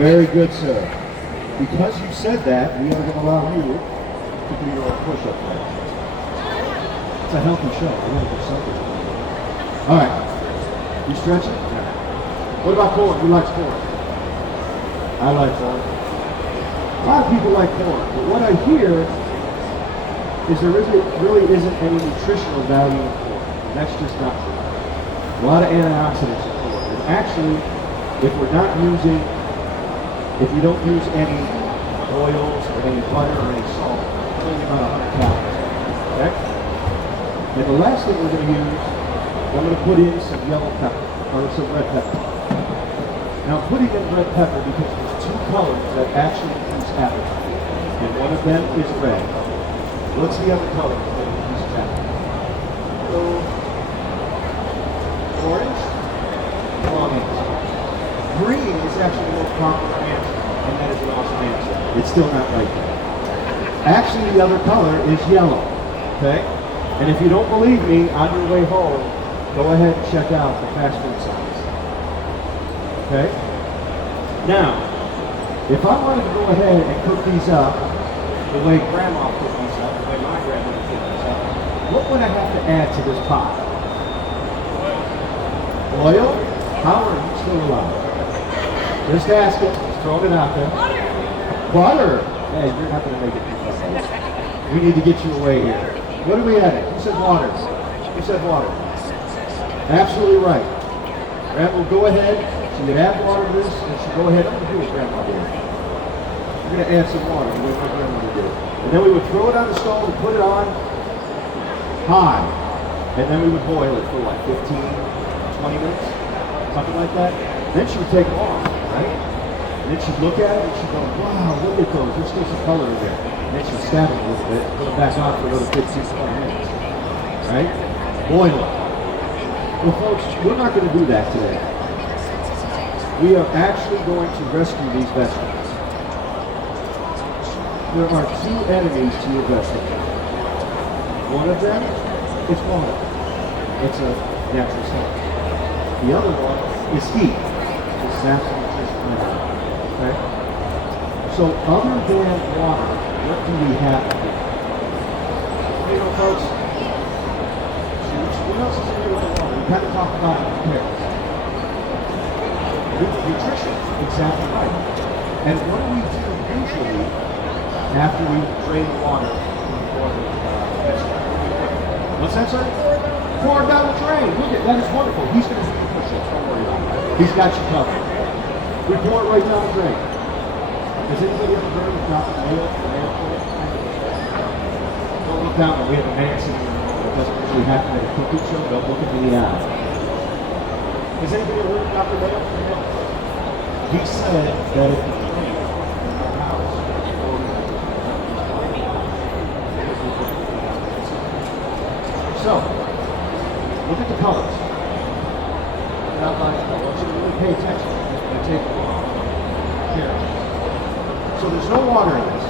Very good, sir. Because you said that, we are going to allow you to do your push-up now. It's a healthy show. I want to do something. All right. You stretching? What about corn? Who likes corn? I like corn. A lot of people like corn, but what I hear is there really isn't any nutritional value in corn. And that's just not true. A lot of antioxidants in corn. And actually, if you don't use any oils or any butter or any salt, it's only about 100 calories. Okay? And the last thing we're going to use, I'm going to put in some yellow pepper, or some red pepper. Now I'm putting in red pepper because there's two colors that actually increase appetite. And one of them is red. What's the other color that increases appetite? Orange? Wrong answer. Green is actually the most popular answer, and that is an awesome answer. It's still not right there. Actually, the other color is yellow. Okay? And if you don't believe me, on your way home, go ahead and check out the fast food signs. Okay? Now, if I wanted to go ahead and cook these up the way Grandma cooked these up, the way my grandmother cooked these up, what would I have to add to this pot? Oil? How are you still alive? Just asking. Just throwing it out there. Butter? Hey, you're not going to make it too fast. We need to get you away here. What are we adding? Who said water? Who said water? Absolutely right. Grandma will go ahead. She would add water to this, and she'll go ahead. I'm going to do what Grandma did. We're going to add some water the way my grandmother did. And then we would throw it on the stove and put it on high. And then we would boil it for what, 15, 20 minutes? Something like that. Then she would take it off, right? And then she'd look at it and she'd go, wow, look at those. There's still some color in there. And then she'd stab it a little bit, put it back on for another 15, 20 minutes. Right? Boil it. Well, folks, we're not going to do that today. We are actually going to rescue these vegetables. There are two enemies to your vegetables. One of them is water. It's a natural substance. The other one is heat. It's natural nutrition. Okay? So other than water, what do we have here? You know, folks, what else is in here with the water? We kind of talked about it in pairs. Nutrition, exactly right. And what do we do usually after we drain the water for the vegetable? What's that, sir? Pour it down the drain. Look at that is wonderful. He's going to do the push-ups. Don't worry about it. He's got you covered. We pour it right down the drain. Has anybody ever heard of dropping the nail? Don't look down when we have a man sitting in the room. It doesn't usually happen at a cooking show. Don't look at me in the eye. Has anybody ever heard of Dr. Nail? He said that if you clean your house, so, look at the colors. I want you to really pay attention. And take care. So there's no water in this.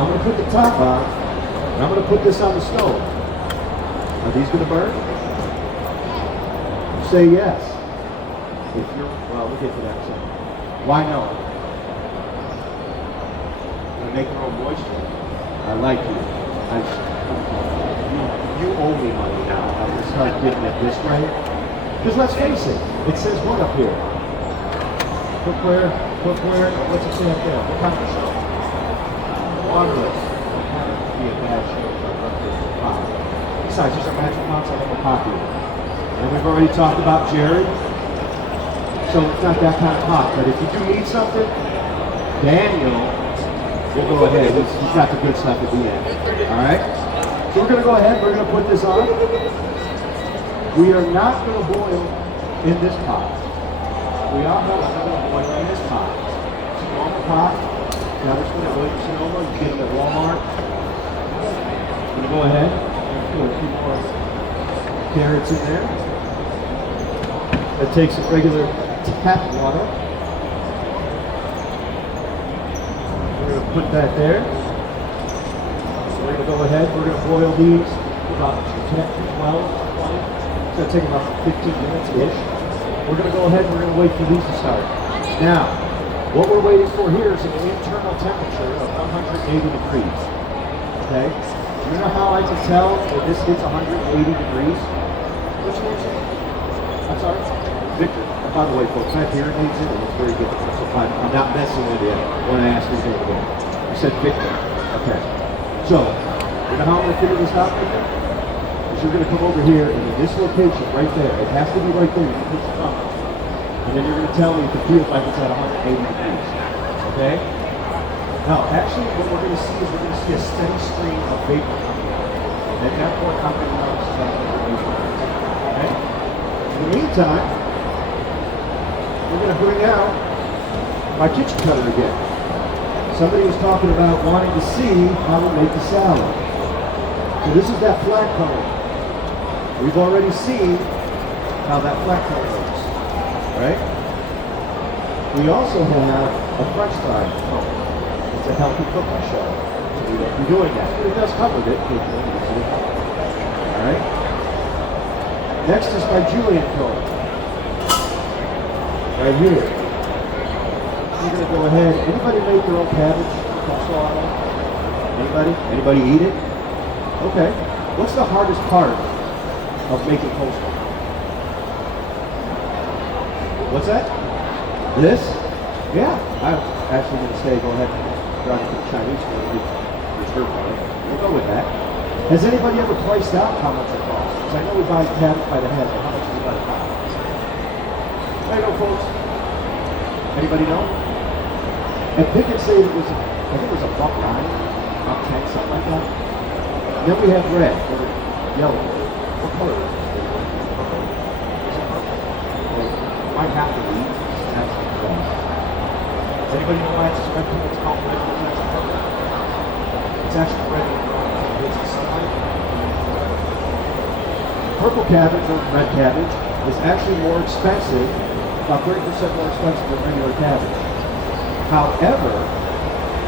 I'm going to put the top on, and I'm going to put this on the stove. Are these going to burn? You say yes. If you're, well, we'll get to that in a second. Why no? To make your own moisture. I like you. You owe me money now. I'm going to start giving it this way. Because let's face it, it says what up here? Cookware, what's it say up there? What kind of show? Waterless. That would be a bad show for a pot. Besides, these are magic pots, I have a pot here. And we've already talked about Jerry. So it's not that kind of pot. But if you do need something, Daniel will go ahead. He's got the good stuff at the end. Alright? So we're going to go ahead, we're going to put this on. We are not going to boil in this pot. We are going to boil in this pot. It's a normal pot. Now we're going to go to Sonoma. You get it at Walmart. I'm going to go ahead and put a few more carrots in there. That takes some regular tap water. We're going to put that there. So we're going to go ahead. We're going to boil these about 10, 12, 20. It's going to take about 15 minutes-ish. We're going to go ahead and we're going to wait for these to start. Now, What we're waiting for here is an internal temperature of 180 degrees. Okay? Do you know how I can tell that this hits 180 degrees? What's your name? I'm sorry? Victor. And by the way, folks, I have hearing aids in, and it's very good. So I'm not messing with you when I ask you to go. I said Victor. Okay. So, you know how I'm going to figure this out, Victor? Is you're going to come over here, and in this location right there, it has to be right there, you put your thumb. And then you're going to tell me if it feels like it's at 180 degrees. Okay? Now, actually, what we're going to see is we're going to see a steady stream of vapor coming out. And at that point, I'm going to know this is at 180 degrees. Okay? In the meantime, we're going to bring out my kitchen cutter again. Somebody was talking about wanting to see how we make the salad. So this is that flat color. We've already seen how that flat color looks, right? We also have a French fry. It's a healthy cooking show. So we won't be doing that. But it does come with it. All right? Next is my julienne cone. Right here. We're going to go ahead. Anybody make their own cabbage? Anybody? Anybody eat it? Okay. What's the hardest part of making coleslaw? What's that? This? Yeah. I'm actually going to say go ahead and drive to the Chinese food and reserve for it. We'll go with that. Has anybody ever priced out how much it costs? Because I know we buy cabbage by the head, but how much is it by the pound? There you go, folks. Anybody know? And Pick and say it was, I think it was $1.09, $1.10, something like that. And then we have red, or yellow. What color is it? Might have to be. Does anybody know why it's red? It's called red. It's actually red. It's sunlight. Purple cabbage or red cabbage is actually more expensive, about 30% more expensive than regular cabbage. However,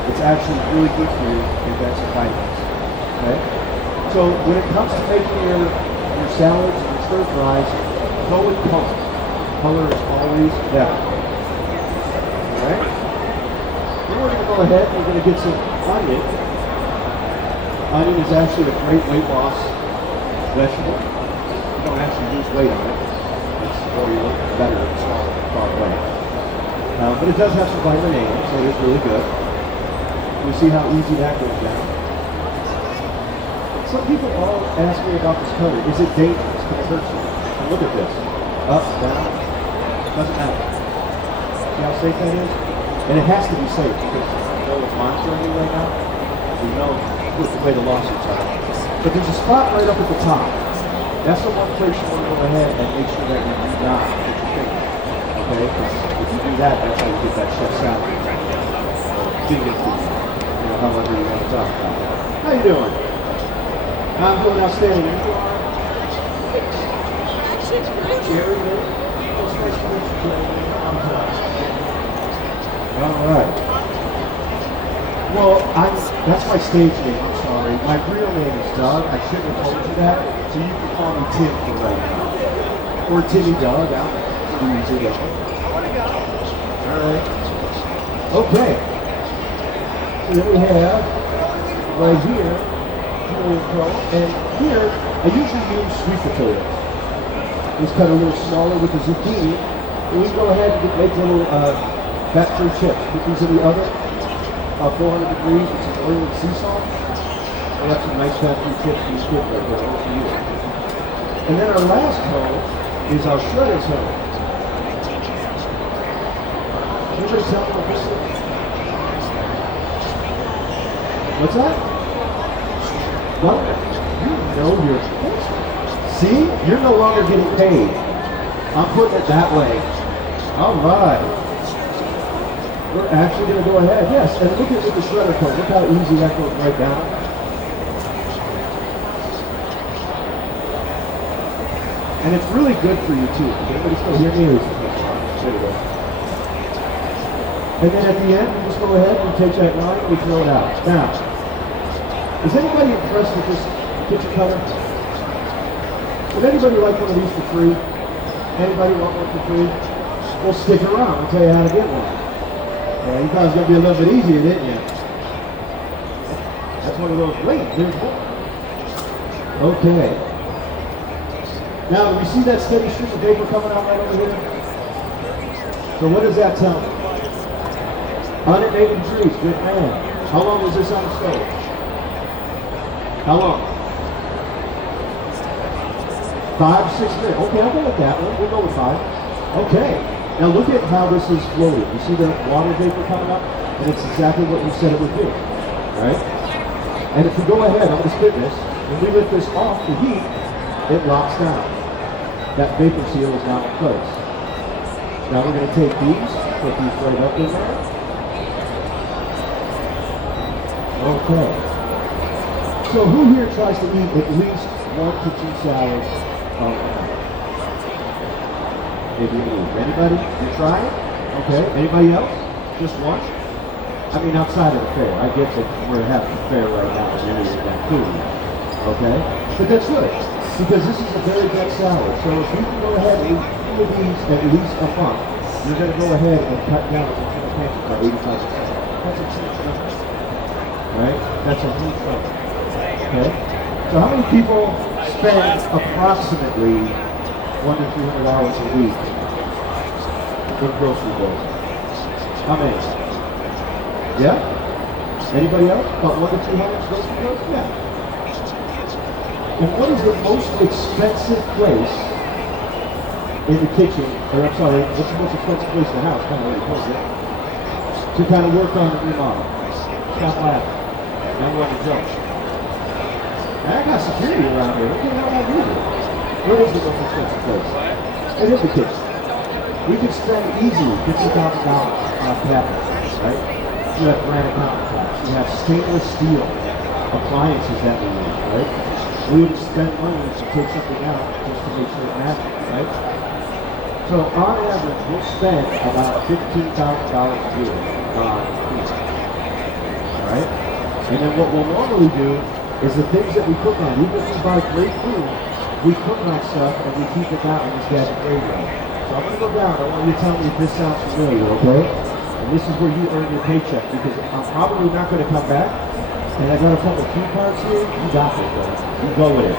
it's actually really good for you in some vitamins. Okay? So when it comes to making your salads and your stir fries, go with color. Color is always better. Alright? Then we're going to go ahead and we're going to get some onion. Onion is actually a great weight loss vegetable. You don't actually lose weight on it. It's more you look better and smaller far away. But it does have some vitamin A, so it is really good. You see how easy that goes down. Some people all ask me about this cutter. Is it dangerous? Can it hurt you? And look at this. Up, down. Doesn't matter. See how safe that is? And it has to be safe because you know it's monitoring you right now. You know the way the lawsuits are. But there's a spot right up at the top. That's the one place you want to go ahead and make sure that you do not hit your finger. Okay? Because if you do that, that's how you get that chef salad. Vegan food. You know, however you want to talk about it. How you doing? I'm doing outstanding. You are? Jerry, all right. Well, that's my stage name, I'm sorry. My real name is Doug. I shouldn't have told you that. So you can call me Tim for right now. Or Timmy Doug. I'm pretty easy. Alright. Okay. So then we have right here, and here I usually use sweet potatoes. It's cut a little smaller with the zucchini. And we go ahead and make little fat-free chips. Put these in the oven, 400 degrees with some oil and sea salt. We have some nice fat-free chips for you right there. For you. And then our last cone is our shredded cone. Anybody tell me what this is? What's that? Well, you know your see? You're no longer getting paid. I'm putting it that way. All right. We're actually going to go ahead. Yes, and look at the shredder cone. Look how easy that goes right down. And it's really good for you too. Does anybody still hear me? There you go. And then at the end, we just go ahead and take that line and we throw it out. Now, is anybody impressed with this kitchen cutter? Would anybody like one of these for free? Anybody want one for free? Well, stick around. I'll tell you how to get one. Yeah, you thought it was going to be a little bit easier, didn't you? That's one of those, wait, there's more. Okay. Now, we see that steady stream of vapor coming out right over here? So what does that tell me? 180 degrees, good man. How long was this on the stove? How long? 5, 6 minutes. Okay, I'll go with that one. We'll go with 5. Okay. Now look at how this is floating. You see the water vapor coming up? And it's exactly what you said it would do. Right? And if we go ahead, I'm going to spin this. When we lift this off the heat, it locks down. That vapor seal is now in place. Now we're going to take these, put these right up in there. Okay. So who here tries to eat at least 1 to 2 salads a night? Maybe you. Anybody? You try it? Okay. Anybody else? Just one? I mean, outside of the fair. I get that we're having a fair right now and you're eating that food. Okay? But that's good, because this is a very good salad. So if you can go ahead and eat 2 of these at least a month, you're going to go ahead and cut down on the pantry by 85%. That's a huge number. Right? That's a huge number. Okay? So how many people spend approximately $100 to $300 a week in grocery bills? How many? Yeah? Anybody else? About 1 to 200 grocery bills? Yeah. And what is the most expensive place in the kitchen, or I'm sorry, what's the most expensive place in the house? Kind of already told you. To kind of work on the remodel. Stop laughing. Now we're on the jump. And I got security around here. What the hell am I doing? Where is the most expensive place? It is the kitchen. We could spend easily $50,000 on cabinets, right? You have granite countertops. You have stainless steel appliances that we use, right? We would spend money to take something out just to make sure it matches, right? So on average, we'll spend about $15,000 a year on food, all right? And then what we'll normally do is the things that we cook on. Even if we buy great food, we cook on stuff and we keep it down in this gadget graveyard. So I'm going to go down. I want you to tell me if this sounds familiar, okay? And this is where you earn your paycheck, because I'm probably not going to come back. And I got a couple of key cards here. You got this, bro. You go with it.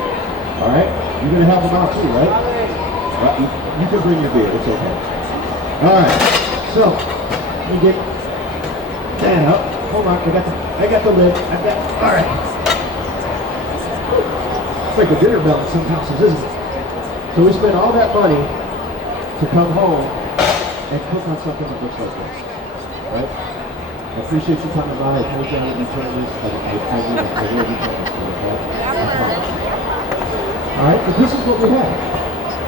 All right? You're going to have them out too, right? Well, you can bring your beer. It's okay. All right. So, you get that up. Hold on. I got the lid. All right. It's like a dinner bell in some houses, isn't it? So we spend all that money to come home and cook on something that looks like this. Right? I appreciate you coming by. I told you I would be turning this. I will be turning this. All right, but this is what we have.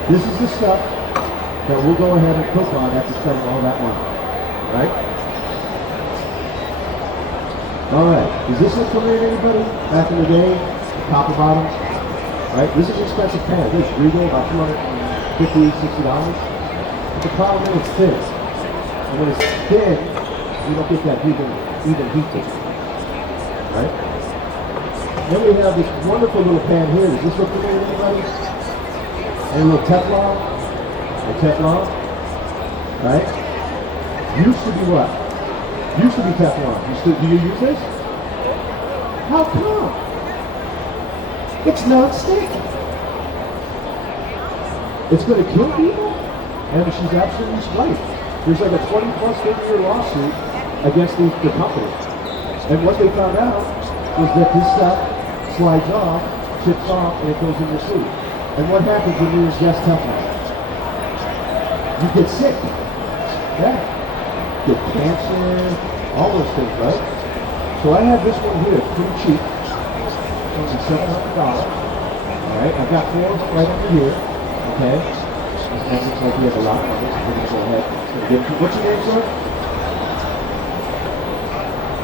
This is the stuff that we'll go ahead and cook on after spending all that money. Right? All right. Does this look familiar to anybody? Back in the day, the copper bottoms. Right? This is an expensive pan. This is Regal, about $250, $60. But the problem is it's thin. And when it's thin, you don't get that even heat to it. Right? Then we have this wonderful little pan here. Does this look familiar to anybody? And a little Teflon. A Teflon. Right? Used to be what? Used to be Teflon. Do you use this? How come? It's non-stick. It's going to kill people? And she's absolutely right. There's like a 20-plus 50-year lawsuit against the company. And what they found out was that this stuff slides off, chips off, and it goes in your food. And what happens when you ingest Teflon? You get sick. Yeah. You get cancer, all those things, right? So I have this one here, pretty cheap. Only $700. Alright, I've got 4 right over here. Okay. And it looks like we have a lot of this. We're going to go ahead and get to. What's your name, sir?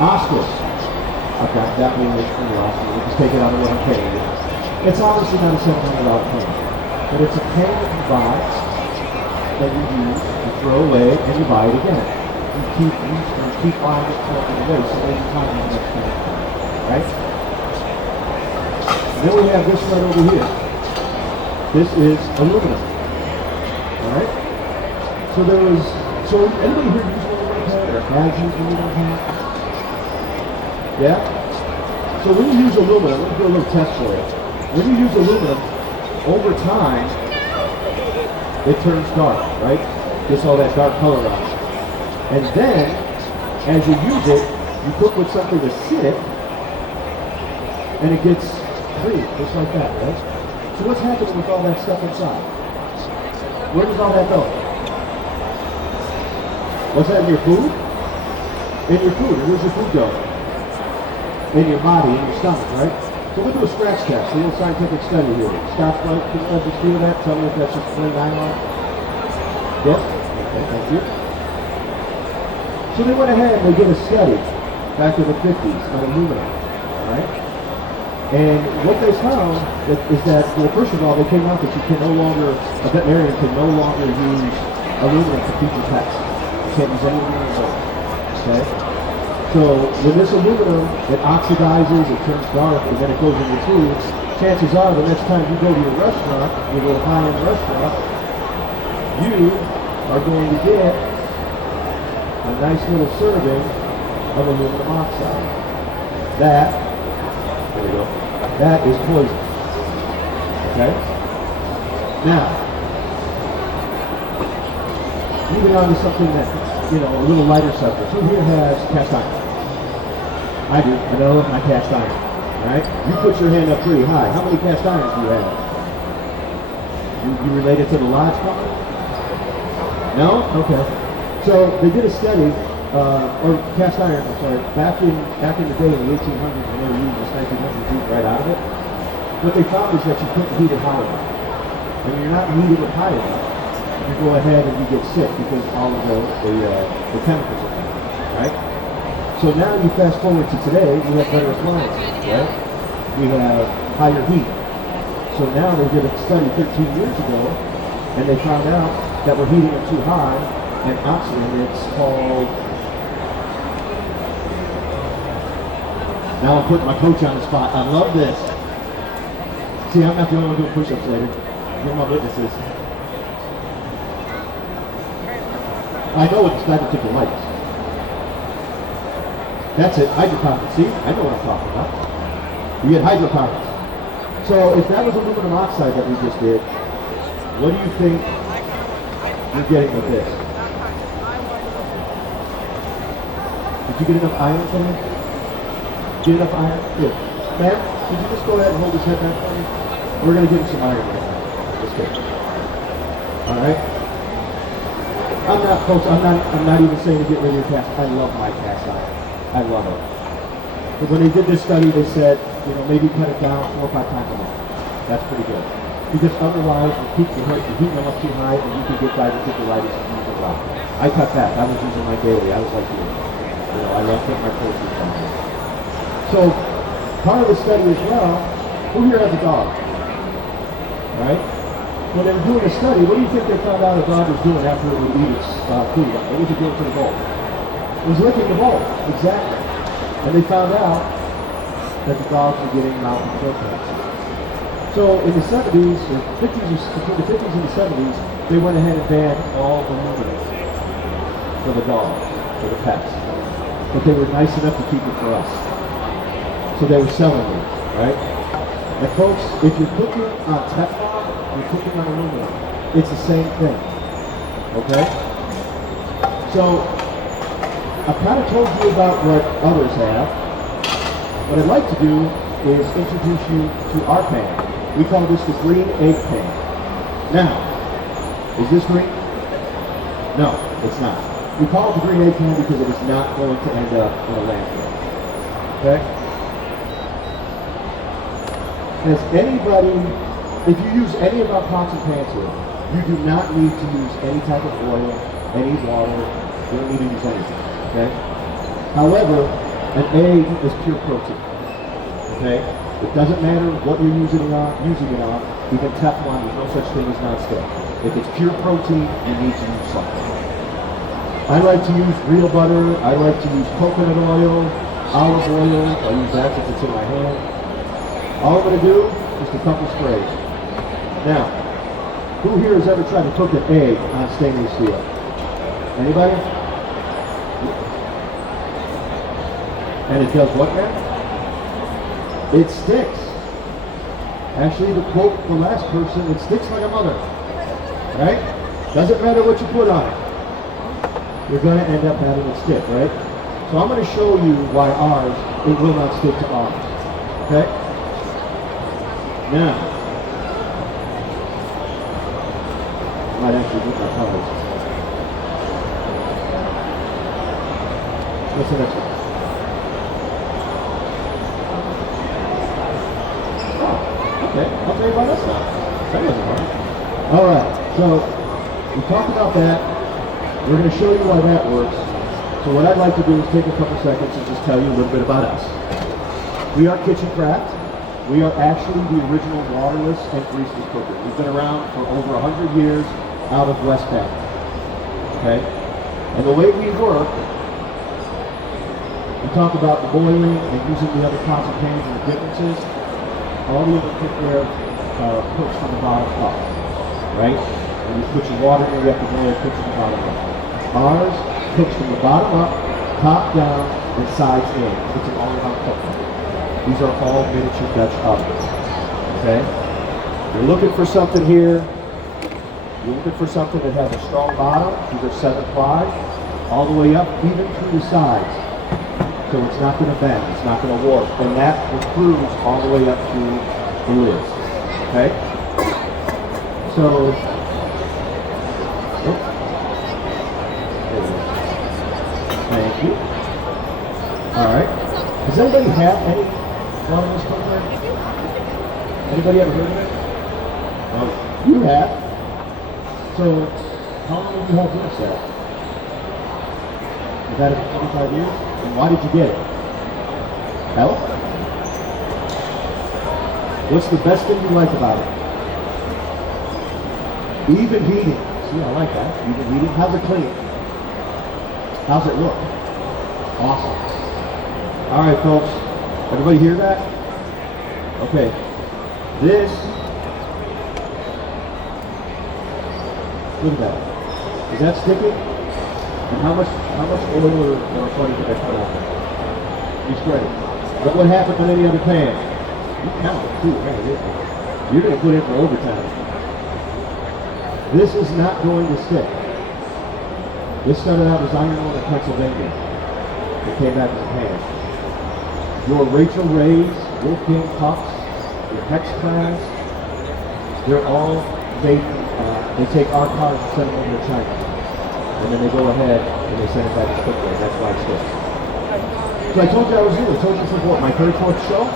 Oscar. I've got that one for you, Oscar. We'll just take it out of what I'm paying you. It's obviously not a $700 pen. But it's a pen that you buy, that you use, you throw away, and you buy it again. You keep buying it, throwing it away, so every time you next pen. Right? Then we have this right over here. This is aluminum. Alright? So anybody here use one of my pens? or has used aluminum heat? Yeah? So when you use aluminum, let me do a little test for you. When you use aluminum, over time, it turns dark, right? Gets all that dark color on it. And then, as you use it, you cook with something acidic, and it gets clean, just like that, right? So what's happening with all that stuff inside? Where does all that go? What's that, in your food? In your food. And where's your food go? In your body, in your stomach, right? So we'll do a scratch test, a little scientific study here. Stop, right? Can you just feel that? Tell me if that's just plain nylon. Yes? Okay, thank you. So they went ahead and they did a study back in the 50s on aluminum, right? And what they found is that, well, first of all, they came out that you can no longer, a veterinarian can no longer use aluminum to feed your pets. You can't use any aluminum at all, okay? So when this aluminum, it oxidizes, it turns dark, and then it goes in your food, chances are the next time you go to your restaurant, you go to a high-end restaurant, you are going to get a nice little serving of aluminum oxide. There we go. That is poison. Okay? Now, moving on to something that, a little lighter subject. Who here has cast iron? I do, and I love my cast iron. Alright? You put your hand up pretty high. How many cast irons do you have? You related to the Lodge company? No? Okay. So they did a study, or cast iron, I'm sorry, back in the day in the 1800s when they were using this 1900 heat right out of it. What they found is that you couldn't heat it high enough. And when you're not heating it high enough, you go ahead and you get sick because all of the chemicals are there, right? So now you fast forward to today, we have better appliances, right? We have higher heat. So now they did a study 13 years ago, and they found out that we're heating it too high, and oxidant, it's called, now I'm putting my coach on the spot. I love this. See, I'm not the only one doing push-ups later. You're my witnesses. I know what this diverticulitis is. That's it, hydrocarbons. See, I know what I'm talking about. You get hydrocarbons. So if that was aluminum oxide that we just did, what do you think you're getting with this? Did you get enough iron for me? Get enough iron? Good. Ma'am, could you just go ahead and hold his head back for me? We're going to give him some iron right now. Just kidding. Alright? Folks, I'm not even saying to get rid of your cast. I love my cast iron. I love it. But when they did this study, they said, maybe cut it down 4 or 5 times a month. That's pretty good. Because otherwise, you heat them up too high, and you can get diverticulitis and you can rot. I cut that. I was using my daily. I was like you. I love putting my protein on. So, part of the study as well, who here has a dog? Right? When they were doing the study, what do you think they found out a dog was doing after it would eat its food? What was it doing to the bowl? It was licking the bowl. Exactly. And they found out that the dogs were getting mouth and throat cancer. So in the 70s, or 50s, between the 50s and the 70s, they went ahead and banned all aluminum for the dogs, for the pets. But they were nice enough to keep it for us. So they were selling it, right? And folks, if you're cooking on Teflon, you're cooking on aluminum. It's the same thing, okay? So, I've kind of told you about what others have. What I'd like to do is introduce you to our pan. We call this the green egg pan. Now, is this green? No, it's not. We call it the green egg pan because it is not going to end up in a landfill. Okay? Has anybody, if you use any of our pots and pans here, you do not need to use any type of oil, any water. You don't need to use anything. Okay? However, an egg is pure protein. Okay? It doesn't matter what you're using it on. Even Teflon, there's no such thing as non-stick. If it's pure protein, you need to use something. I like to use real butter. I like to use coconut oil, olive oil. I use that since it's in my hand. All I'm going to do is a couple sprays. Now, who here has ever tried to cook an egg on stainless steel? Anybody? And it does what now? It sticks. Actually, to quote the last person, it sticks like a mother. Right? Doesn't matter what you put on it. You're going to end up having it stick, right? So I'm going to show you why ours, it will not stick to ours. Okay? Now, I might actually get my colors. What's the next one? Okay, I'll tell you about this now. That wasn't hard. Alright, so we talked about that. We're going to show you why that works. So what I'd like to do is take a couple seconds and just tell you a little bit about us. We are Kitchen Craft. We are actually the original waterless and greaseless cooker. We've been around for over 100 years out of West Bend. Okay? And the way we work, we talk about the boiling and using the other pots and pans and the differences. All the other cookware cooks from the bottom up, right? When you put your water in, you have to boil it, cooks from the bottom up. Ours cooks from the bottom up, top down, and sides in. It's an all-around cooker. These are all miniature Dutch ovens, okay? You're looking for something here. You're looking for something that has a strong bottom. These are 7-ply, all the way up, even through the sides. So it's not going to bend, it's not going to warp, and that includes all the way up to the lid. Okay? So, thank you. Alright. Does anybody have any one of this cookware? Anybody ever heard of it? Oh, you have. So, how long have you had this set? You've had it for 25 years? And why did you get it? Health? What's the best thing you like about it? Even heating. See, I like that. Even heating. How's it clean? How's it look? Awesome. All right, folks. Everybody hear that? Okay. This. Look at that. Is that sticky? And how much oil or butter did I put on there? You spread it. Look what happened with any other pan. You count it too, man. You're going to put in for overtime. This is not going to stick. This started out as iron ore in Pennsylvania. It came back as a pan. Your Rachel Ray's, Wolfgang Pucks, your Hex Class, they're all made, they take our cars and send them over to China. And then they go ahead and they send it back to cookware. That's why it sticks. So I told you I was new. I told you for what, my 34th show?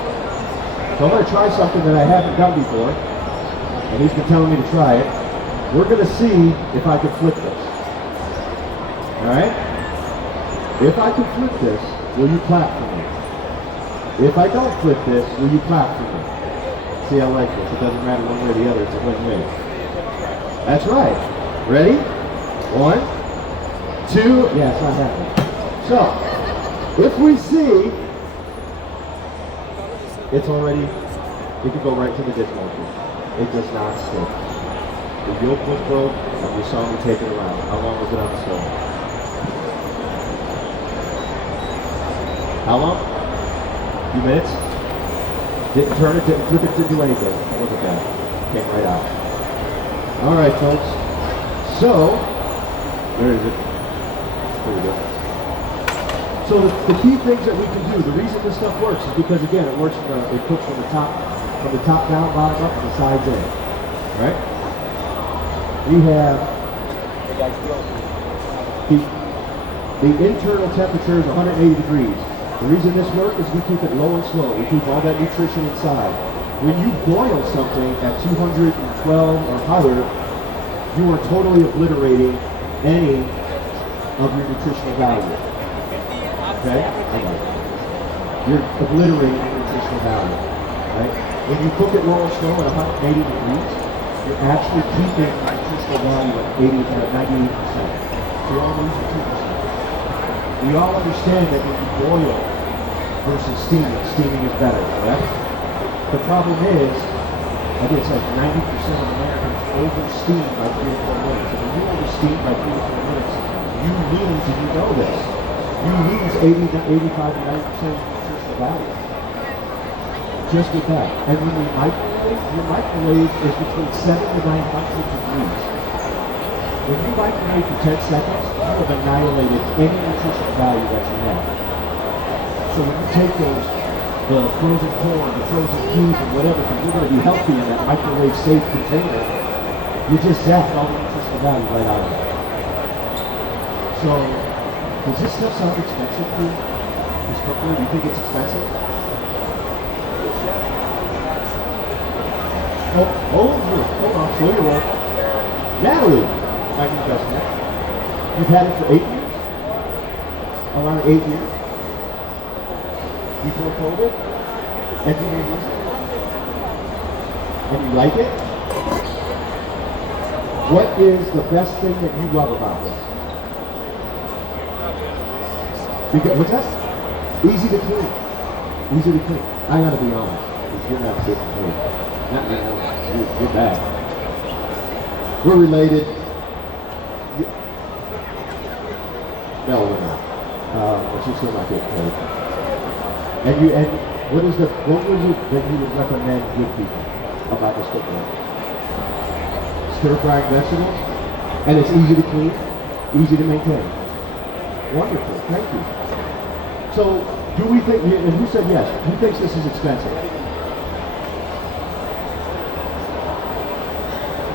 So I'm going to try something that I haven't done before. And he's been telling me to try it. We're going to see if I can flip this. Alright? If I can flip this, will you clap for me? If I don't flip this, will you clap for me? See, I like this. It doesn't matter one way or the other. It's a win-win. That's right. Ready? 1, 2, yeah, it's not happening. So, if we see, it's already, it can go right to the dishwasher. It does not stick. The yolk was broke, and you saw me take it around. How long was it on the stove? How long? A few minutes? Didn't turn it, didn't flip it, didn't do anything. Look at that. Came right out. All right, folks. So, where is it? There we go. So the key things that we can do, the reason this stuff works is because, again, it works it cooks from the top down, bottom up, and the sides in. Right? We have the internal temperature is 180 degrees. The reason this works is we keep it low and slow. We keep all that nutrition inside. When you boil something at 212 or higher, you are totally obliterating any of your nutritional value. Okay? You're obliterating your nutritional value. Right? When you cook it low and slow at 180 degrees, you're actually keeping your nutritional value at 98%. So you're only losing 2%. We all understand that when you boil versus steaming is better, correct? The problem is, I think it's like 90% of Americans over-steam by 3 or 4 minutes. And when you over-steam by 3 or 4 minutes, you lose and you know this. you lose 80 to 85 to 90% nutritional value. Just with that. And when you microwave, your microwave is between 7 to 900 degrees. When you microwave for 10 seconds, you have annihilated any nutritional value that you have. So when you take the frozen corn, the frozen peas, and whatever, because you're going to be healthy in that microwave safe container, you just zapped all the nutritional value right out of it. So, does this stuff sound expensive to you? This cookware, do you think it's expensive? Hold on, slow your roll. Natalie, my new best friend. You've had it for 8 years? Around 8 years? Before COVID? And you use it? And you like it? What is the best thing that you love about this? Because, what's that? Easy to clean. Easy to clean. I gotta be honest, because you're not good to clean. Not me. You're bad. We're related. No, we're not. But you're still not getting paid. And what was it that you would recommend good people about this cookware? Stir-fried vegetables, and it's easy to clean, easy to maintain. Wonderful, thank you. So, do we think, and who said yes? Who thinks this is expensive?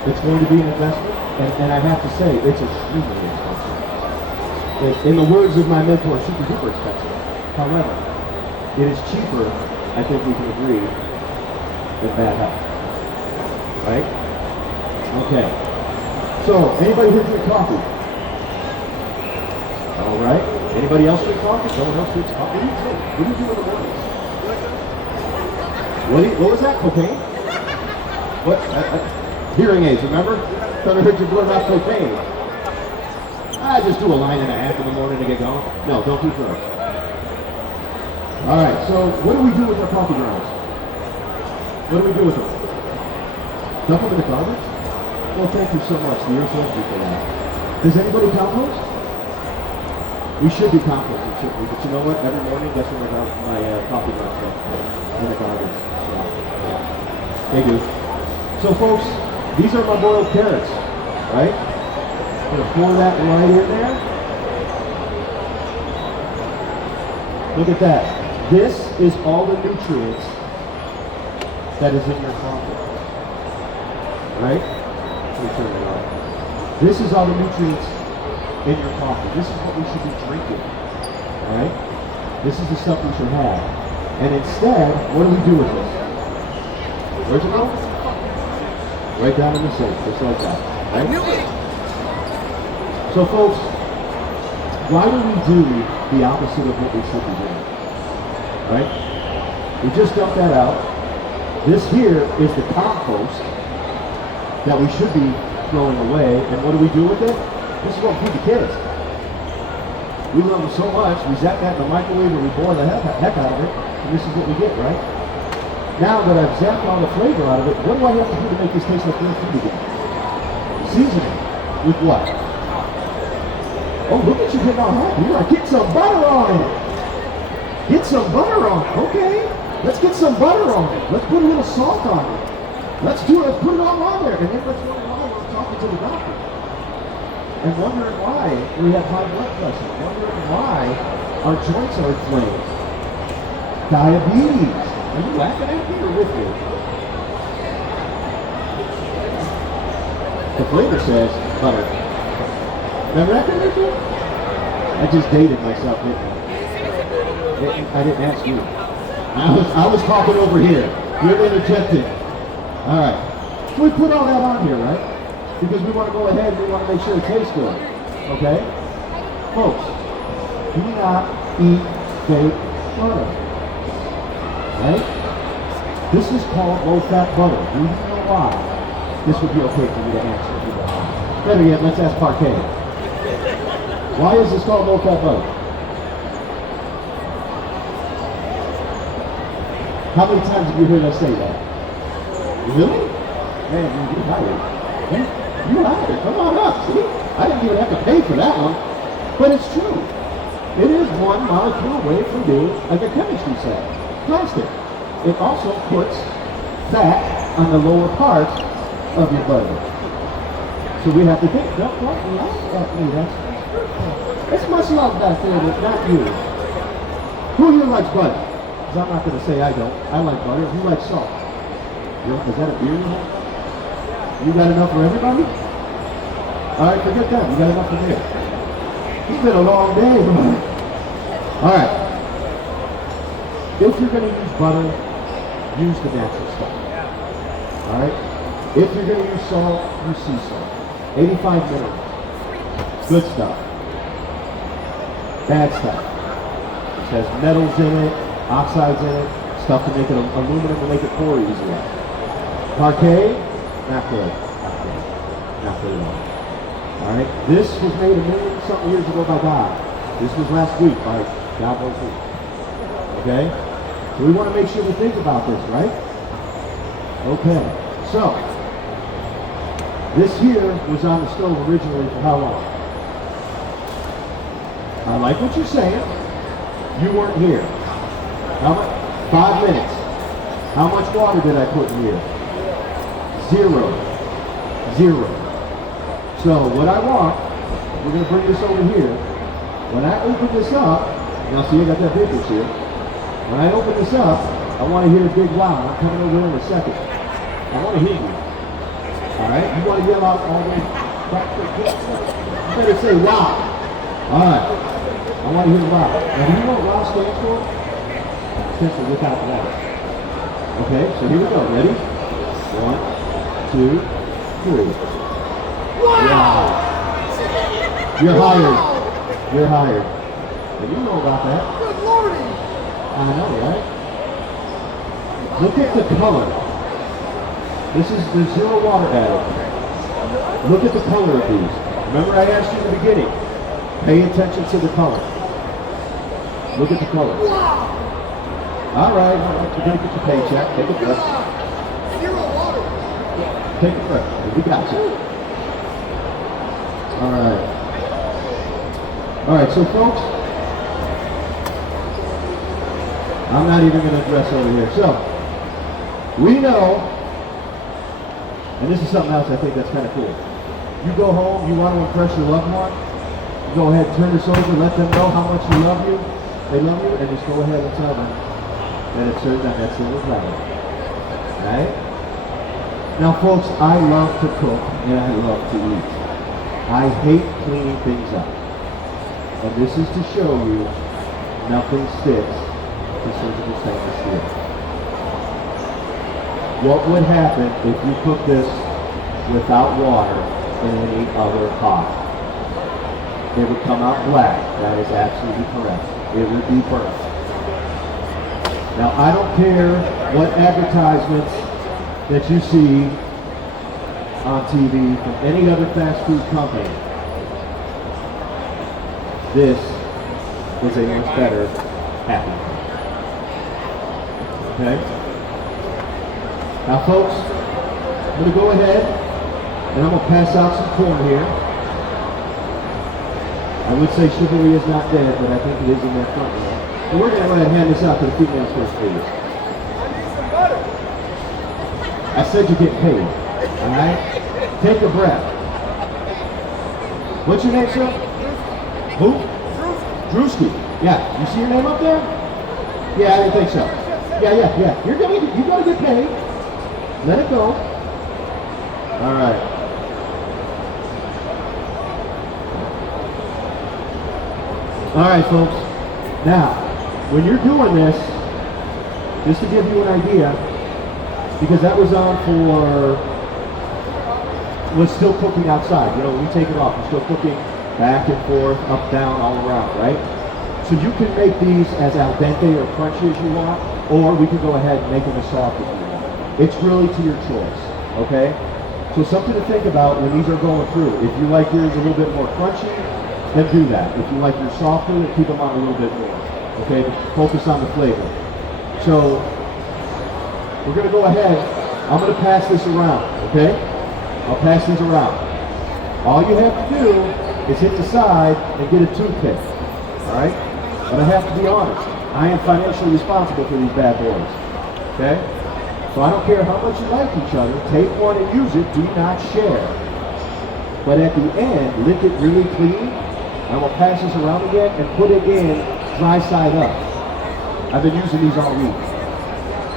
It's going to be an investment, and I have to say, it's extremely expensive. In the words of my mentor, super duper expensive. However, it is cheaper, I think we can agree, than bad health. Right? Okay. So, anybody here drink coffee? All right. Anybody else drink coffee? No one else drinks coffee? What do you do in the mornings? What was that? Cocaine? What? Hearing aids, remember? Thought I heard you blurt out cocaine. I just do a line and a half in the morning to get going. No, don't do drugs. All right, so what do we do with our coffee grounds? What do we do with them? Dump them in the garbage? Well, thank you so much. You're so happy for that. Does anybody compost? We should be composting, shouldn't we? But you know what? Every morning, that's when my coffee grounds go in the garbage. Yeah. They do. So, folks, these are my boiled carrots, right? I'm going to pour that right in there. Look at that. This is all the nutrients that is in your coffee. Right? Let me turn it on. This is all the nutrients in your coffee. This is what we should be drinking. Alright? This is the stuff we should have. And instead, what do we do with this? Where's it go? Right down in the sink, just like that. Right? So folks, why do we do the opposite of what we should be doing? Right? We just dump that out. This here is the compost that we should be throwing away. And what do we do with it? This is what we feed the kids. We love them so much, we zap that in the microwave and we boil the heck out of it, and this is what we get, right? Now that I've zapped all the flavor out of it, what do I have to do to make this taste like real food again? Seasoning. With what? Oh, look at you getting all happy. You're like, get some butter on it. Get some butter on it. Okay. Let's get some butter on it. Let's put a little salt on it. Let's put it all on there. And then let's wonder why we're talking to the doctor. And wondering why we have high blood pressure. Wondering why our joints are inflamed. Diabetes. Are you laughing at me or with me? The flavor says butter. Remember that commercial? I just dated myself, didn't I? I didn't ask you. I was talking over here. You're interjecting. All right. So we put all that on here, right? Because we want to go ahead and we want to make sure it tastes good. Okay? Folks, do not eat fake butter. Right? This is called low-fat butter. Do you know why? This would be okay for you to answer if you don't know. Better yet, let's ask Parquet. Why is this called low-fat butter? How many times have you heard us say that? Really? Man, you're hired. You hired. Come on up, see? I didn't even have to pay for that one. But it's true. It is one molecule away from being, like a chemistry set, plastic. It also puts fat on the lower part of your butter. So we have to think, don't laugh at me, it's myself back there, but not you. Who here likes butter? Because I'm not going to say I don't. I like butter. Who likes salt? Is that a beer you have? You got enough for everybody? All right, forget that. You got enough for me. It's been a long day, bro. All right. If you're going to use butter, use the natural stuff. All right. If you're going to use salt, use sea salt. 85 minutes. Good stuff. Bad stuff. It has metals in it, oxides in it, stuff to make it aluminum to make it pour easier. Parquet, not good. Not good at all. All right. This was made a million something years ago by God. This was last week by God knows who. Okay? So we want to make sure we think about this, right? Okay. So, this here was on the stove originally for how long? I like what you're saying. You weren't here. How much? 5 minutes. How much water did I put in here? 0. 0. So what I want, we're going to bring this over here. When I open this up, now see I got that vapors here. When I open this up, I want to hear a big wow. I'm coming over in a second. I want to hear you. Alright? You want to yell out all the way back to the You better say wow. Alright. I want to hear wow. Now do you know what wow stands for? It stands for without wow. Okay, so here we go. Ready? 1, 2, 3. Wow. You're hired. You're hired. And you know about that. Good lordy. I know, right? Look at the color. This is the 0 water added. Look at the color of these. Remember I asked you in the beginning, pay attention to the color. Look at the color. Wow. All right, you're going to get your paycheck. Take a breath. 0 water. Take a breath. We got you. All right. All right, so folks, I'm not even going to address over here. So, we know, and this is something else I think that's kind of cool. You go home, you want to impress your loved one, you go ahead, turn this over, let them know how much you love you, they love you, and just go ahead and tell them that it's served on that silver platter. Right? Now folks, I love to cook and I love to eat. I hate cleaning things up. And this is to show you nothing sticks to surgical stainless steel. What would happen if you cook this without water in any other pot? It would come out black. That is absolutely correct. It would be burnt. Now I don't care what advertisements that you see on TV from any other fast food company. This is a much better Happy Meal. Okay? Now folks, I'm going to go ahead and I'm going to pass out some corn here. I would say chivalry is not dead, but I think it is in that front row. And we're going to go ahead and hand this out to the females first, please. I said you get paid, all right? Take a breath. What's your name, sir? Who? Drewski. Yeah, you see your name up there? Yeah, I didn't think so. Yeah. You gotta get paid. Let it go. All right. All right, folks. Now, when you're doing this, just to give you an idea, because that was on for, was still cooking outside. You know, we take it off. We're still cooking back and forth, up, down, all around, right? So you can make these as al dente or crunchy as you want, or we can go ahead and make them as soft as you want. It's really to your choice, okay? So something to think about when these are going through. If you like yours a little bit more crunchy, then do that. If you like yours softer, then keep them on a little bit more, okay? Focus on the flavor. So we're gonna go ahead. I'm gonna pass this around, okay? I'll pass these around. All you have to do is hit the side and get a toothpick, all right? But I have to be honest. I am financially responsible for these bad boys. Okay? So I don't care how much you like each other. Take one and use it. Do not share. But at the end, lick it really clean. I will pass this around again and put it in dry side up. I've been using these all week.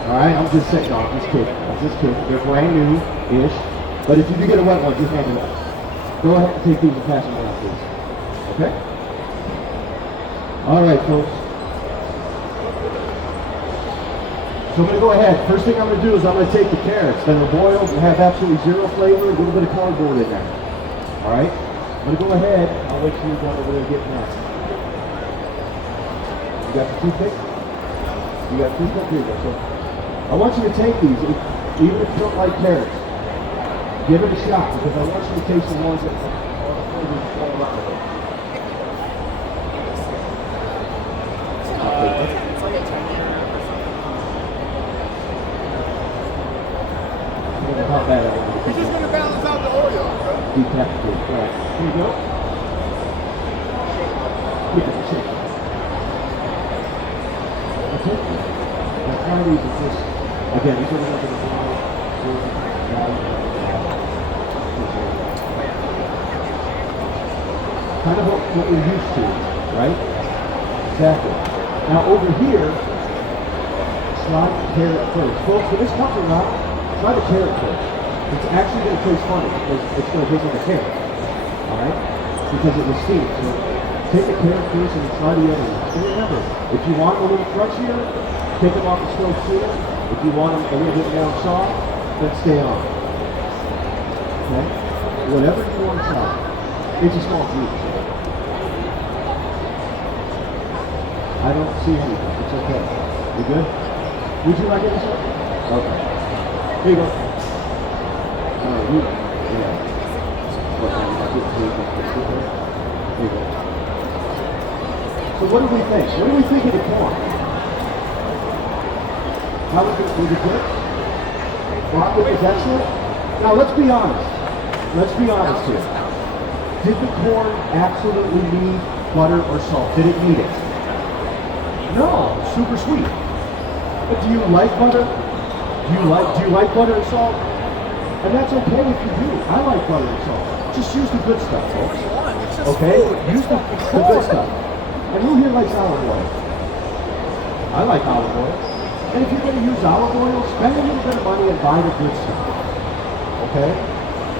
Alright, I'm just saying, no, I'm just kidding. I'm just kidding. They're brand new-ish. But if you do get a wet one, just hand it up. Go ahead and take these and pass them around, please. Okay? Alright, folks. So I'm going to go ahead. First thing I'm going to do is I'm going to take the carrots that are boiled and have absolutely zero flavor, a little bit of cardboard in there. Alright? I'm going to go ahead. I'll wait till you're done over there getting that. You got the toothpick? You got the toothpick? Here you go. So I want you to take these, even if you don't like carrots. Give it a shot, because I want you to taste the ones that are the flavors all around it. It's like a 10-year or something. Not bad. I want It's just going to balance out the oil. decapitate. Right. Here you go. Yeah, shake. Okay. Now try these with this. Again, these are the ones that are kind of what we're used to, right? Exactly. Now over here, try the carrot first. Folks, when this comes around, try the carrot first. It's actually going to taste funny because it's going to taste like a carrot. Alright? Because it was steamed. So take the carrot first and try the other one. And remember, if you want a little crunchier, take them off the stove sooner. If you want them a little bit more soft, then stay on. Okay? Whatever you want to try. It's a small group. I don't see anything. It's okay. You good? Would you like it? Okay. Here you go. Yeah. Here you go. So what do we think? What do we think of the corn? How was it good? Rock with the excellent? Now let's be honest. Let's be honest here. Did the corn absolutely need butter or salt? Did it need it? No, super sweet. But do you like butter? Do you like butter and salt? And that's okay if you do. I like butter and salt. Just use the good stuff, folks. Okay? Use the good stuff. And who here likes olive oil? I like olive oil. And if you're going to use olive oil, spend a little bit of money and buy the good stuff. Okay?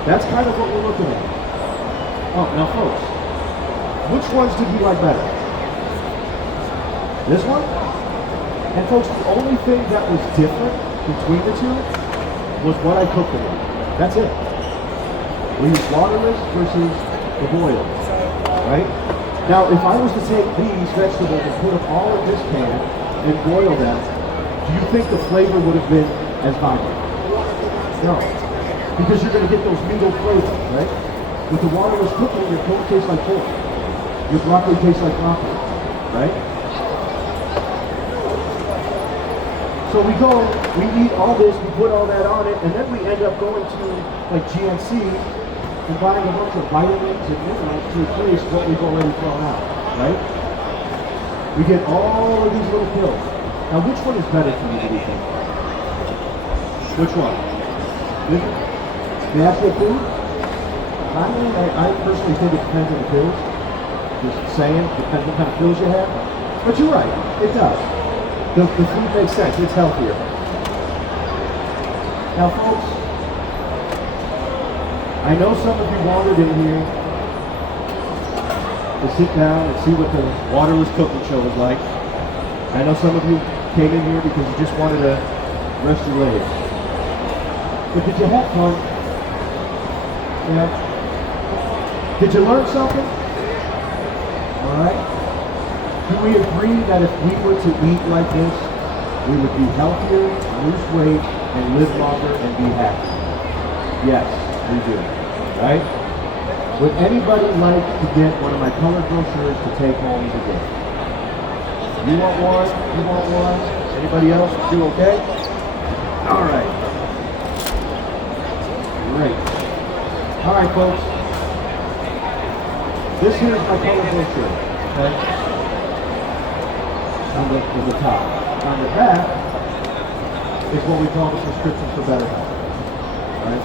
That's kind of what we're looking at. Oh, now folks, which ones did you like better? This one? And folks, the only thing that was different between the two was what I cooked them in. That's it. We use waterless versus the boiled. Right? Now, if I was to take these vegetables and put them all in this pan and boil them, do you think the flavor would have been as vibrant? No. Because you're going to get those noodle flavors, right? With the waterless cooking, your pork tastes like pork. Your broccoli tastes like broccoli, right? So we eat all this, we put all that on it, and then we end up going to like GNC and buying a bunch of vitamins and minerals to replace what we've already thrown out, right? We get all of these little pills. Now which one is better for you, do you think? Which one? The actual food? I personally think it depends on the pills. Just saying, depends what kind of pills you have. But you're right, it does. The food makes sense, it's healthier. Now folks, I know some of you wandered in here to sit down and see what the waterless cooking show was like. I know some of you came in here because you just wanted to rest your legs. But did you have fun? Yeah. Did you learn something? Alright. Do we agree that if we were to eat like this, we would be healthier, lose weight, and live longer and be happy? Yes, we do. Right? Would anybody like to get one of my colored brochures to take home today? You want one? You want one? Anybody else? You okay? Alright. Great. Alright, folks. This here is my colored brochure. Okay? on the top. On the back is what we call the prescription for better health. Right?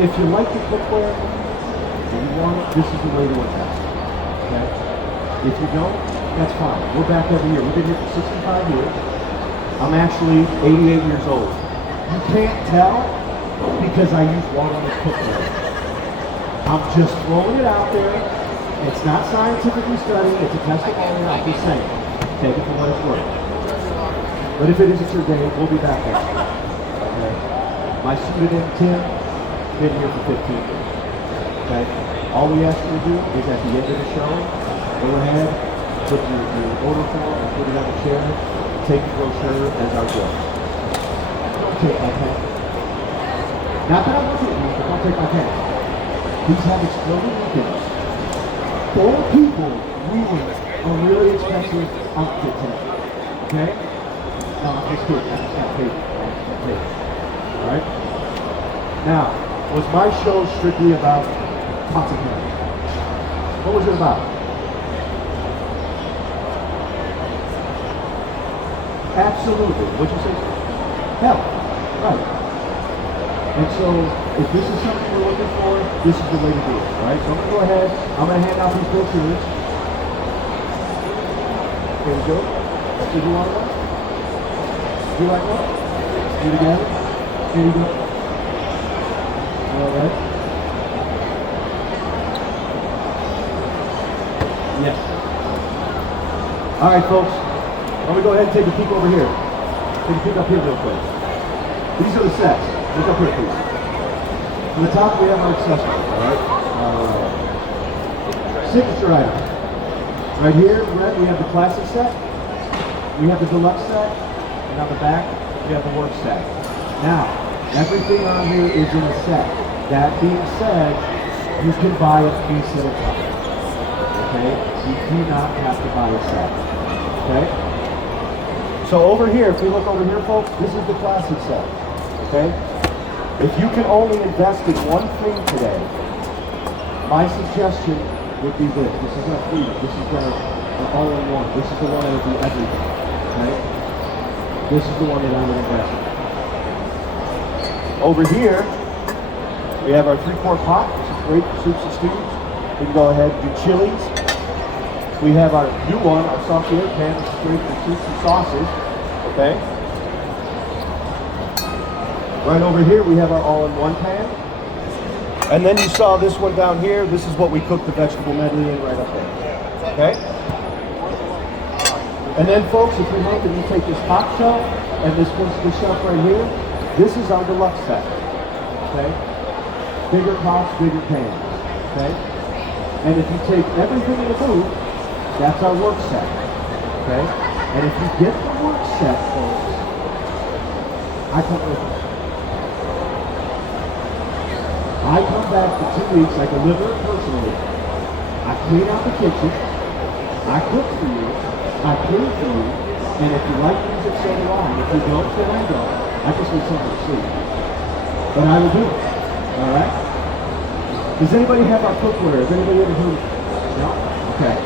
If you like the footwear and you want it, this is the way to invest. Okay? If you don't, that's fine. We're back every year. We've been here for 65 years. I'm actually 88 years old. You can't tell because I use waterless footwear. I'm just throwing it out there. It's not scientifically studied. It's a testimonial. I'm just saying. Take it for what it's worth. But if it isn't your day, we'll be back next year. Okay? My pseudonym, Tim, been here for 15 years. Okay? All we ask you to do is at the end of the show, go ahead, put your order form and put it on the chair, take the brochure as our gift. Don't take my pen. Not that I'm looking at you, but don't take my pen. These have exploding weekends. 4 people wheeling a really expensive outfit today. Okay? No, I'm just kidding. I just got paid. Alright? Now, was my show strictly about pots and pans? What was it about? Absolutely. What'd you say? Health. Right. And so, if this is something you're looking for, this is the way to do it. Alright? So I'm going to go ahead. I'm going to hand out these brochures. There you go. Did you want one? Do you like one? Do it again. Here you go. Alright. Yes. Alright, folks. Let me go ahead and take a peek over here. Take a peek up here real quick. These are the sets. Look up here, please. On the top, we have our accessories, alright? Signature items. Right here, red, we have the classic set. We have the deluxe set. And on the back, we have the work set. Now, everything on here is in a set. That being said, you can buy a piece at a time. Okay? You do not have to buy a set. Okay? So over here, if we look over here, folks, this is the classic set. Okay? If you can only invest in one thing today, my suggestion would be this. This is our freedom. This is our all-in-one. This is the one that will do everything. Okay? This is the one that I would invest in. Over here, we have our 3-quart pot, which is great for soups and stews. We can go ahead and do chilies. We have our new one, our soft air pan, which is great for soups and sauces. Okay? Right over here, we have our all-in-one pan. And then you saw this one down here. This is what we cook the vegetable medley in right up there. Okay? And then, folks, if you look and you take this top shelf and this shelf right here, this is our deluxe set. Okay? Bigger pots, bigger pans. Okay? And if you take everything in the booth, that's our work set. Okay? And if you get the work set, folks, I come with it. I come back for 2 weeks, I deliver it personally. I clean out the kitchen, I cook for you, I clean for you, and if you like music, so do I. If you don't, then I don't. I just need something to see. But I will do it. Alright? Does anybody have our cookware? Has anybody ever heard of it? No? Okay.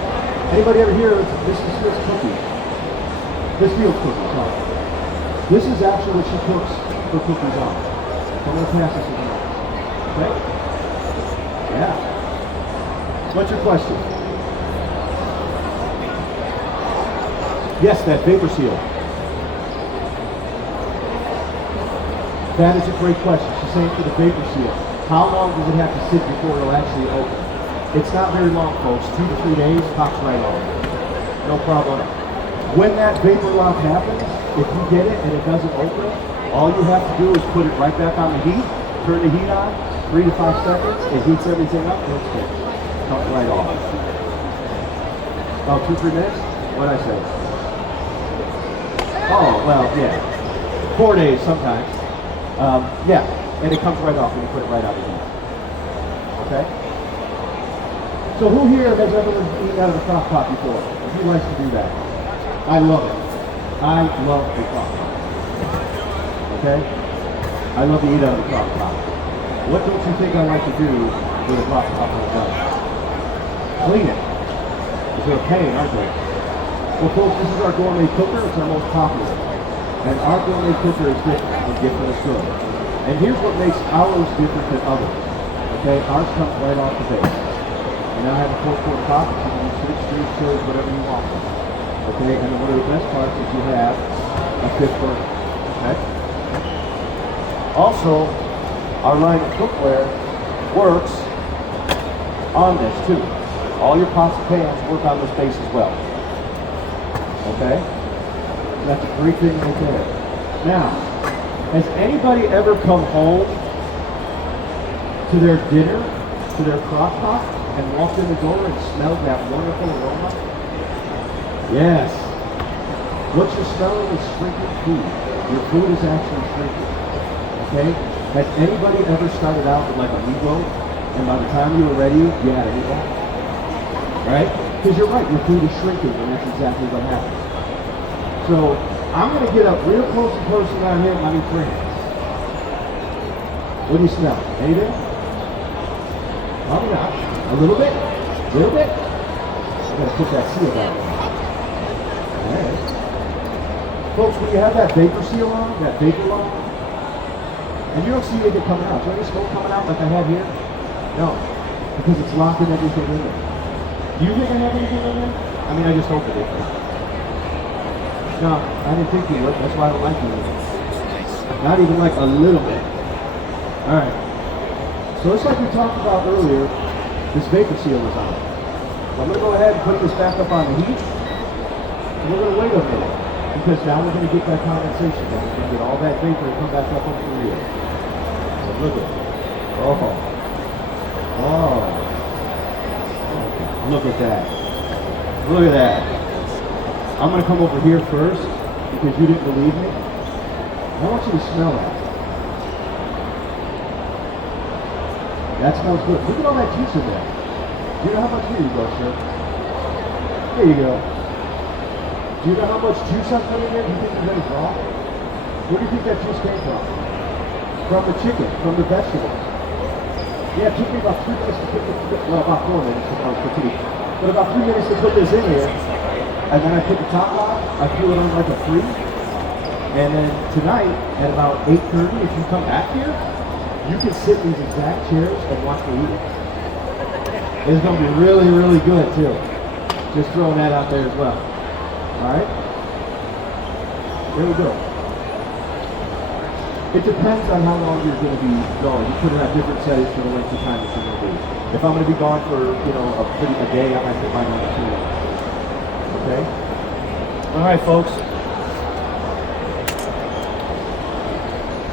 Anybody ever hear of this cookie? This field cookie, sorry. This is actually what she cooks her cookies on. I'm going to pass this to you. Okay? Yeah. What's your question? Yes, that vapor seal. That is a great question. She's saying for the vapor seal. How long does it have to sit before it'll actually open? It's not very long, folks. 2 to 3 days, pops right off. No problem. When that vapor lock happens, if you get it and it doesn't open, all you have to do is put it right back on the heat, turn the heat on, 3 to 5 seconds, it heats everything up, and it's good. Comes right off. About 2-3 minutes? What'd I say? Oh, well, yeah. 4 days sometimes. Yeah, and it comes right off when you put it right out of the heat. Okay? So who here has ever eaten out of a crock pot before? Who likes to do that? I love it. I love the crock pot. Okay? I love to eat out of the crock pot. What don't you think I like to do with a crock pot when it's done? Clean it. Because they're a pain, aren't they? Well, folks, this is our gourmet cooker. It's our most popular. And our gourmet cooker is different and different is good. And here's what makes ours different than others. Okay, ours comes right off the base. And now I have a 4-quart top. You can use 6 degrees, chilies, whatever you want. Okay, and one of the best parts is you have a 5th burner. Okay. Also, our line of cookware works on this too. All your pots and pans work on this base as well. Okay? That's a great thing right there. Now, has anybody ever come home to their dinner, to their crock pot, and walked in the door and smelled that wonderful aroma? Yes. What you're smelling is shrinking food. Your food is actually shrinking. Okay? Has anybody ever started out with like a meatloaf, and by the time you were ready, you had a meatloaf? Right? Because you're right, your food is shrinking, and that's exactly what happens. So, I'm going to get up real close and personal down here with my new friends. What do you smell? Anything? Probably not. A little bit? A little bit? I'm going to put that seal down. Alright. Folks, when you have that vapor seal on, that vapor on, and you don't see anything coming out. Do you have any smoke coming out like I have here? No. Because it's locking everything in there. Do you think I have anything in there? I mean, I just opened it. No, I didn't think you would. That's why I don't like you. Not even like a little bit. Alright. So it's like we talked about earlier, this vapor seal is on. So I'm going to go ahead and put this back up on the heat. And we're going to wait a minute. Because now we're going to get that condensation. We're going to get all that vapor and come back up over the reel. So look at it. Oh. Oh. Look at that. Look at that. I'm going to come over here first because you didn't believe me. I want you to smell that. That smells good. Look at all that juice in there. Do you know how much? Here you go, sir. There you go. Do you know how much juice I'm putting in there? Do you think there's any broth? Where do you think that juice came from? From the chicken, from the vegetables. Yeah, it took me about 3 minutes to put well, about 4 minutes to put it. But about 3 minutes to put this in here. And then I put the top on, I threw it on like a 3. And then tonight, at about 8:30, if you come back here, you can sit in these exact chairs and watch me eat it. It's going to be really, really good too. Just throwing that out there as well. Alright? There we go. It depends on how long you're going to be going. You put it at different settings for the length of time that you're going to be. If I'm going to be gone for, a day, I might put mine on 2. Okay? Alright, folks.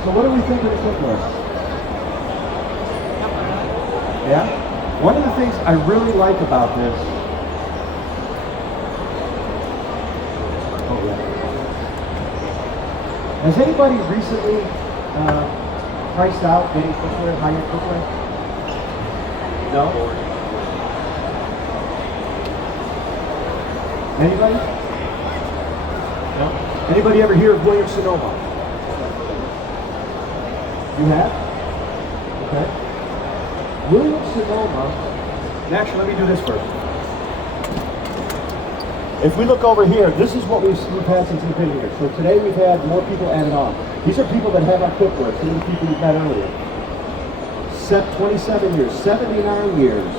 So what do we think of the cookware? Yeah? One of the things I really like about this. Oh yeah. Has anybody recently priced out any cookware, high-end cookware? No? Anybody? No? Anybody ever hear of Williams-Sonoma? You have? Okay. Williams-Sonoma, actually let me do this first. If we look over here, this is what we've had since we've been here. So today we've had more people added on. These are people that have our cookware, some of the people we've met earlier. 27 years, 79 years,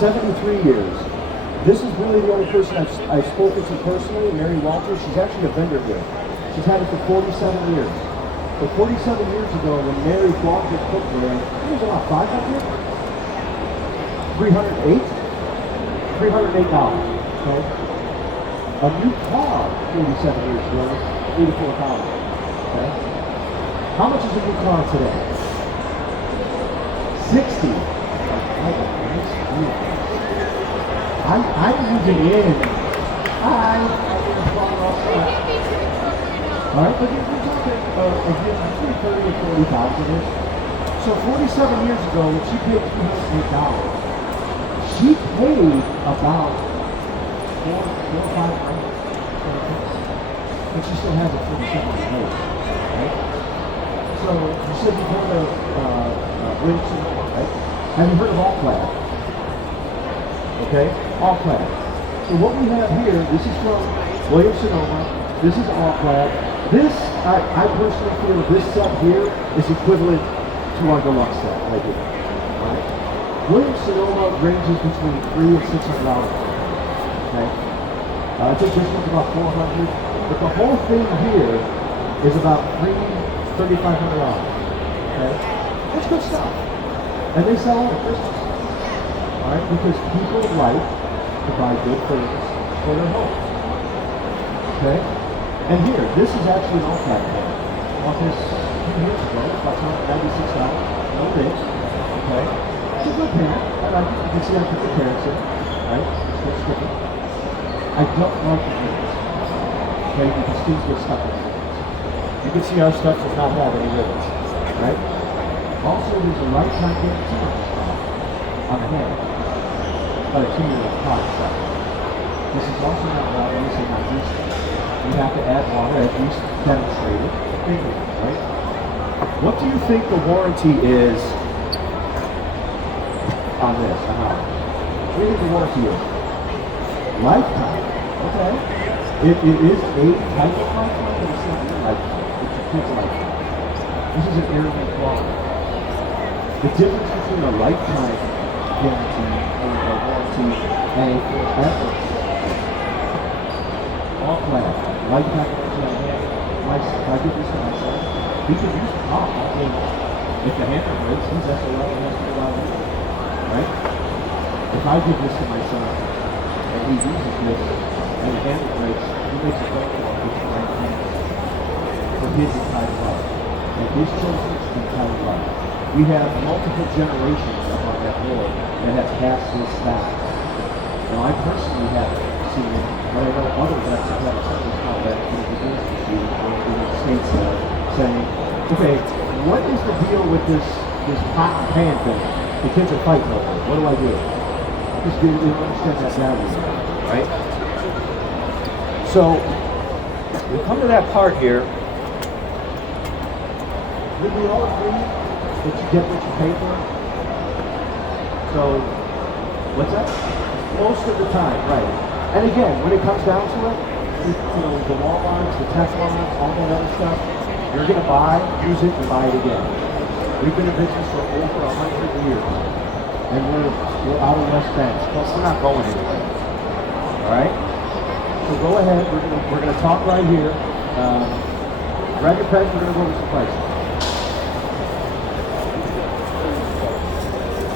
73 years. This is really the only person I've spoken to personally, Mary Walters. She's actually a vendor here. She's had it for 47 years. But 47 years ago, when Mary bought this cookware, it was about $500? $308? $308. Okay? A new car 47 years ago was $84,000. Okay? How much is a new car today? $60. I'm moving in. Hi. All right, but you're talking again, 30 or 40,000-ish. So 47 years ago, when she paid $308, she paid about $4 or $5 grand. But she still has a 47 years, right? So you said you've heard of Williams-Sonoma, right? Have you heard of All-Clad? Okay, All-Clad. So what we have here, this is from Williams-Sonoma. This is all-clad. This, I personally feel this set here is equivalent to our deluxe set right here. Right? Williams-Sonoma ranges between $300 and $600. Okay? I think this one's about $400, but the whole thing here is about $3,500. Okay? That's good stuff. And they sell out at Christmas. Alright? Because people like to buy good things for their homes. Okay? And here, this is actually an all-clad pan. Bought this a few years ago, about $96. No bits. Okay? It's a good pan. I like it. You can see I put the carrots in. Right? It's good sticky. I don't like the ribbons. Okay? Because things get stuck in the ribbons. You can see our stuff does not have any ribbons. Right? Also, there's a lifetime guarantee on the hand. About a 2-year product stuff. This is also not water, this is not yeast. You have to add water as yeast demonstrated. Right? What do you think the warranty is on this? What do you think the warranty is? Lifetime. Okay. It is a type of lifetime, but it's not your lifetime. It's a kid's lifetime. This is an airman quality. The difference between a lifetime guarantee or a warranty and a forever all-clad lifetime warranty on hand. If I give this to my son, he can use the car. I mean, if the hammer breaks, he's SOL and has to go out anyway. Right? If I give this to my son and he uses this and the hammer breaks, he makes a phone call to the right hand for his entire life and his children's entire life. We have multiple generations up on that board that have passed this down. Now, I personally haven't seen it, but I know other vets have had a service call back to the business machine in the States saying, okay, what is the deal with this pot and pan thing? The kids are fighting over it. What do I do? Just they don't understand that value, right? So, we come to that part here. We all agree that you get what you pay for. So, what's that? Most of the time, right. And again, when it comes down to it, you know, the Walmarts, the Teflons, all that other stuff, you're going to buy, use it, and buy it again. We've been in business for over 100 years, and we're out of West Bend, plus we're not going anywhere. All right? So go ahead, we're gonna talk right here. Grab your pen, we're going to go over some prices.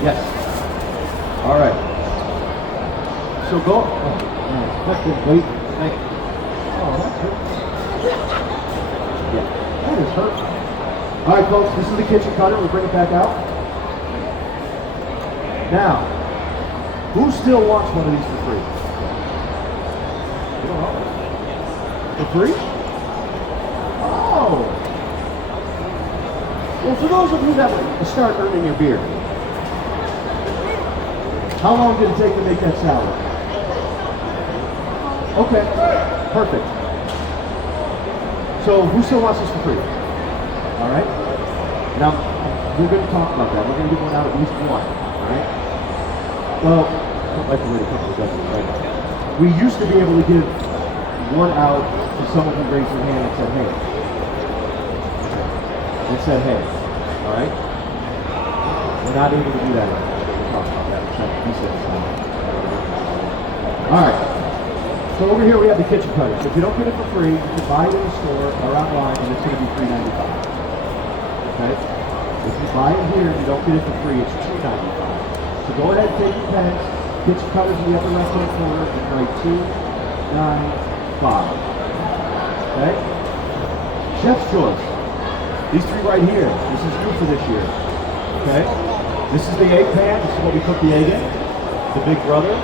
Yes. All right. So go. Oh, man, that's good. Wait. Thank you. Oh, that's hurt. Yeah, that is hurt. All right, folks. This is the kitchen cutter. We'll bring it back out. Now, who still wants one of these for free? You don't know. For free? Oh. Well, for those of you that want to start earning your beer, how long did it take to make that salad? Okay, perfect. So who still wants this for free? All right. Now, we're going to talk about that. We're going to give one out at least one. All right. Well, I don't like the way the company does it right now. We used to be able to give one out to someone who raised their hand and said, hey. And said, hey. All right. We're not able to do that anymore. Talk about that. He said it's not. All right. So over here we have the kitchen cutter. So if you don't get it for free, you can buy it in the store or online, and it's going to be $3.95. Okay. If you buy it here and you don't get it for free, it's $2.95. So go ahead and take your pens. Kitchen cutters in the upper left-hand corner and write $2.95. Okay. Chef's choice. These three right here. This is new for this year. Okay. This is the egg pan. This is what we cook the egg in. The big brother.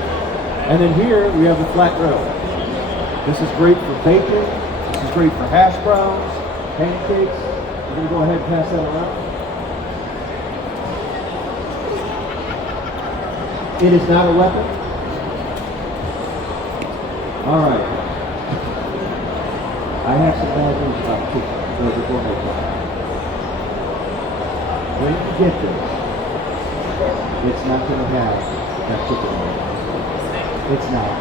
And then here we have the flat griddle. This is great for bacon. This is great for hash browns, pancakes. We're going to go ahead and pass that around. It is not a weapon. All right. I have some bad news about the kitchen. The gourmet kitchen. When you get this, it's not going to have that chicken oil. It's not.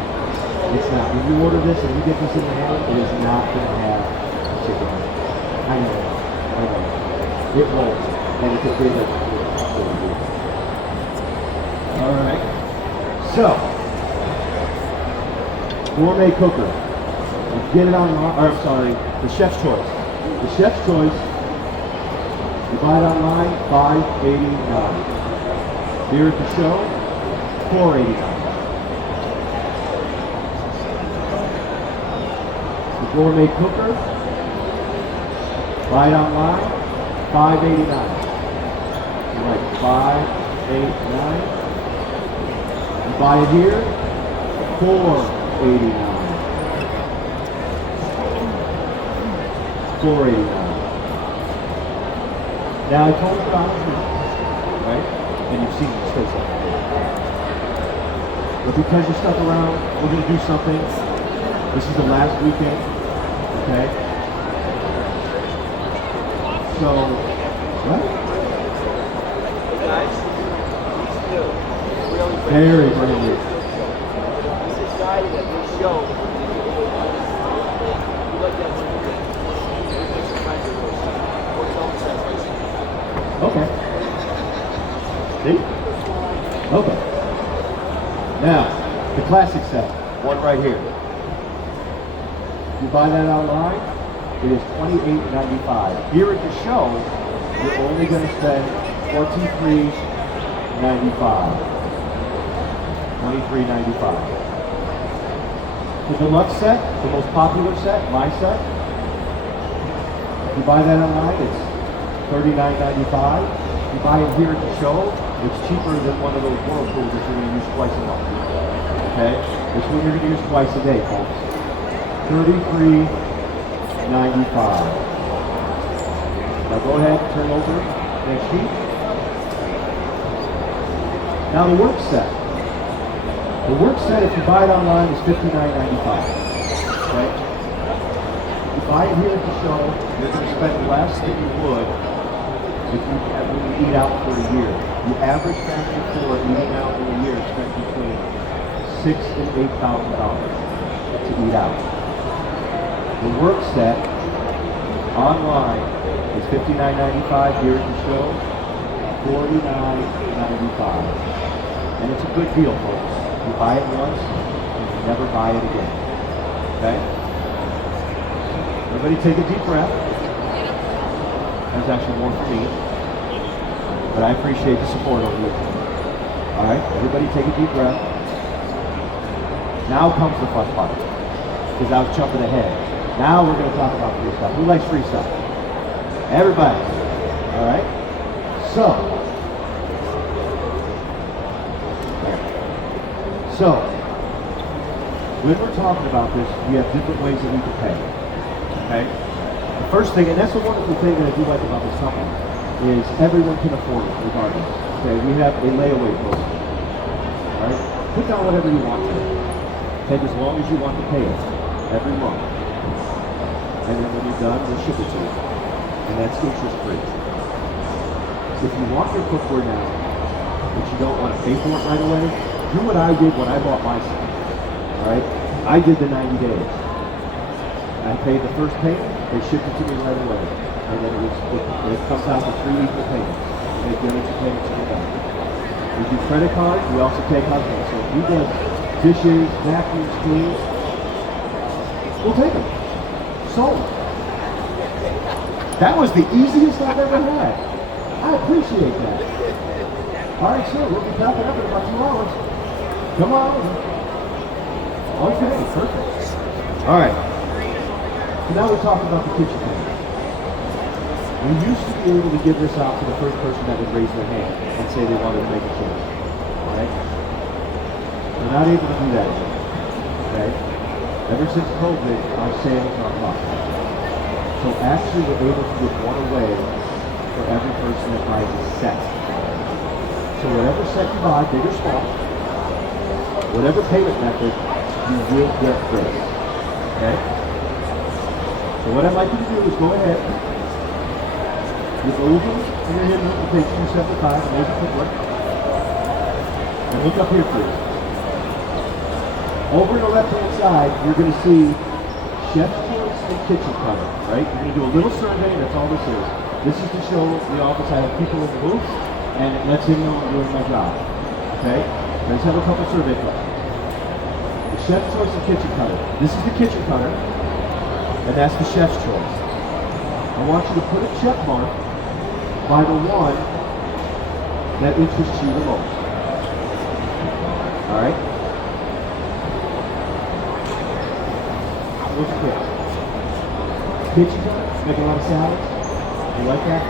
It's not. When you order this and you get this in your hand, it is not going to have chicken. I know. It won't. And it's a big All right. So, gourmet cooker. You get it online, or I'm sorry, the Chef's Choice. The Chef's Choice, you buy it online, $5.89. Here at the show, $4.89. The gourmet cooker, buy it online, $5.89. So like $5.89. You buy it here, $4.89. $4.89. Now I told you about it, right? And you've seen this face up. But because you stuck around, we're going to do something. This is the last weekend, okay? So, what? Guys, he's new. Really Very brand new. He's excited at this show. You like that one? Okay. See? Okay. Now, the classic set, one right here. If you buy that online, it is $28.95. Here at the show, you're only going to spend $23.95. $23.95. The deluxe set, the most popular set, my set, if you buy that online, it's $39.95. You buy it here at the show, it's cheaper than one of those whirlpools that you're going to use twice a month. Okay? This one you're going to use twice a day, folks. $33.95. Now go ahead, turn over next sheet. Now the work set. The work set, if you buy it online, is $59.95. Okay? If you buy it here at the show, you're going to spend less than you would if you eat out for a year. The average family for eating out in a year spends between $6,000 and $8,000 to eat out. The work set online is $59.95 here at the show, $49.95. And it's a good deal, folks. You buy it once, and you never buy it again. Okay? Everybody take a deep breath. That's actually more for me. But I appreciate the support of you. Alright, everybody take a deep breath. Now comes the fun part. Because I was jumping ahead. Now we're going to talk about free stuff. Who likes free stuff? Everybody. Alright? So, when we're talking about this, we have different ways that we can pay. Okay? The first thing, and that's the wonderful thing that I do like about this company, is everyone can afford it regardless. Okay, we have a layaway program. Alright? Put down whatever you want to. Take as long as you want to pay it every month. And then when you're done, we'll ship it to you. And that's interest free. If you want your cookware now, but you don't want to pay for it right away, do what I did when I bought my set. Alright? I did the 90 days. I paid the first payment, they shipped it to me right away. And then it comes out to 3 equal payments. They give it to payments to your bank. We do credit cards, we also take husbands. So if you do dishes, vacuums, cleans, we'll take them. Sold. That was the easiest I've ever had. I appreciate that. Alright, sir, we'll be wrapping up in about 2 hours. Come on. Okay, perfect. Alright. So now we're talking about the kitchen table. We used to be able to give this out to the first person that would raise their hand and say they wanted to make a change. Alright? We're not able to do that anymore. Okay? Ever since COVID, our sales are up. So actually we're able to give one away for every person that buys a set. So whatever set you buy, big or small, whatever payment method, you will get this. Okay? So what I'd like you to do is go ahead, look over in your hymn book, page 275, and there's a quick look. And look up here, please. Over on the left-hand side, you're going to see chef's choice and kitchen cutter, right? You're going to do a little survey, that's all this is. This is to show the office I have people in the booth, and it lets him know I'm doing my job, okay? Let's have a couple survey questions. The chef's choice and kitchen cutter. This is the kitchen cutter, and that's the chef's choice. I want you to put a check mark by the one that interests you the most. All right? What's your pick? Kitchen cutter? Make a lot of salads? You like that?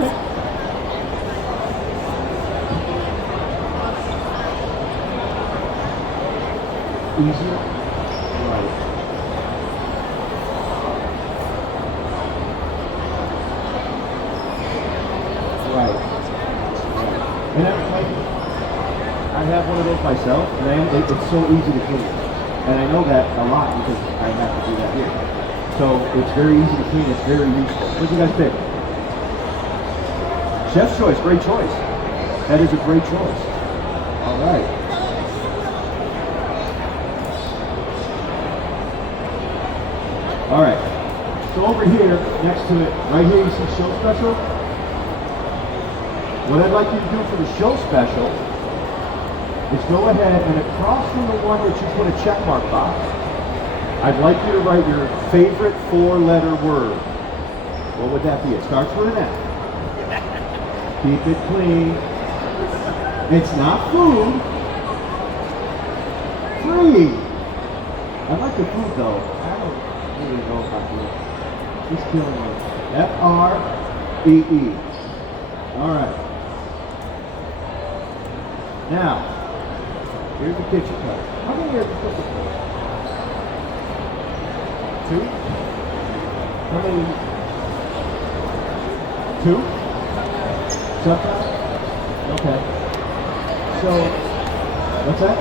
Okay. Easier? Right. Right. And I have one of those myself, and it's so easy to clean. And I know that a lot because I have to do that here. So it's very easy to clean, it's very useful. What do you guys pick? Chef's choice, great choice. That is a great choice. All right. All right. So over here, next to it, right here, you see show special. What I'd like you to do for the show special is go ahead and across from the one that you put a check mark box, I'd like you to write your favorite 4-letter word. What would that be? It starts with an F. Keep it clean. It's not food. Free. I like the food though. I don't really know about food. He's killing me. F-R-E-E. All right. Now, here's the kitchen cutter. How many are the kitchen cutter? 2? How many? 2? Sometimes? Okay. So, what's that?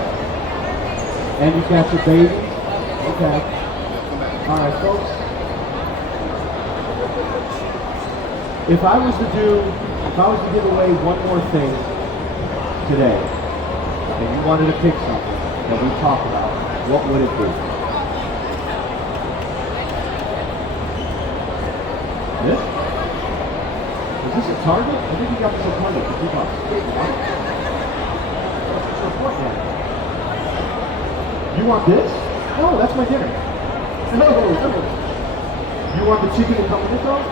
And you've got your baby? Okay. Alright, folks. If I was to give away one more thing today, and you wanted to pick something that we talked about, what would it be? This? Is this a Target? I think you got this at Target for $2. What's your point now? You want this? No, that's my dinner. No. You want the chicken and come with it though?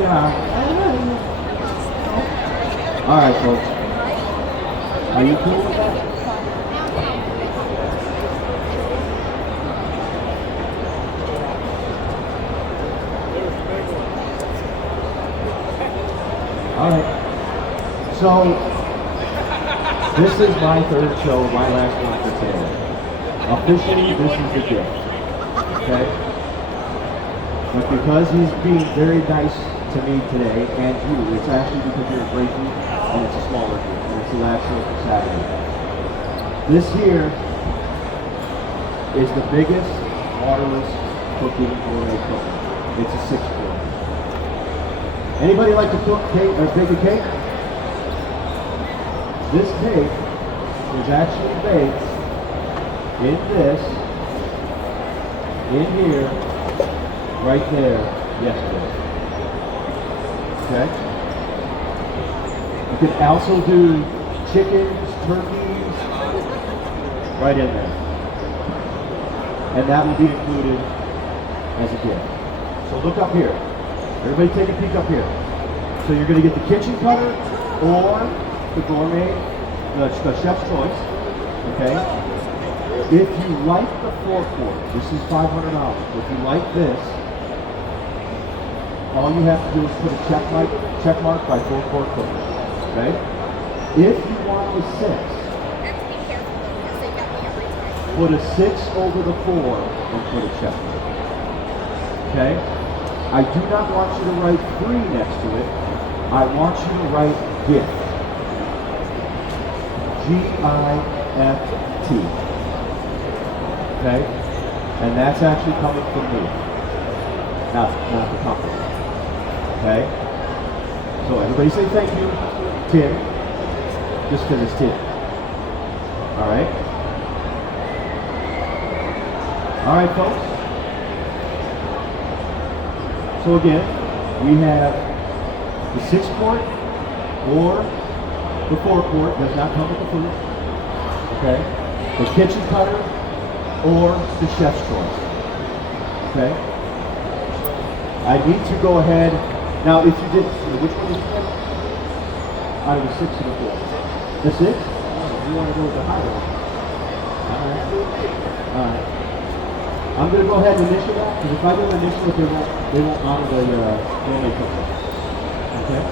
Yeah. Alright, folks. Are you cool with that? Alright. So, this is my third show, my last one for today. Officially, this is the gift. Okay? But because he's being very nice to me today, and you, it's actually because you're a great group, and it's a smaller group, and it's the last show for Saturday. This here is the biggest waterless cooking gourmet cookie. It's a 6-quart. Anybody like to cook cake or bake a cake? This cake was actually baked in this, in here, right there, yesterday. Okay? You can also do chickens, turkeys, right in there. And that will be included as a gift. So look up here. Everybody take a peek up here. So you're going to get the kitchen cutter or the gourmet, the chef's choice. Okay? If you like the 4-quart, this is $500. If you like this, all you have to do is put a check mark by 4-quart cookie. Okay? If you want the 6, put a 6 over the 4 and put a check mark. Okay? I do not want you to write free next to it. I want you to write gift. G-I-F-T. Okay? And that's actually coming from me. Not the company. Okay? So everybody say thank you, Tim. Just because it's Tim. Alright? All right, folks. So again, we have the 6-quart or the 4-quart, does not come with the food. Okay? The kitchen cutter or the chef's choice. Okay? I need to go ahead. Now, if you did, which one did you get? Out of the 6 and the 4. The 6? You want to go with the higher one. All right. I'm going to go ahead and initial that, because if I don't initial it, they won't honor the gourmet cookie. Okay?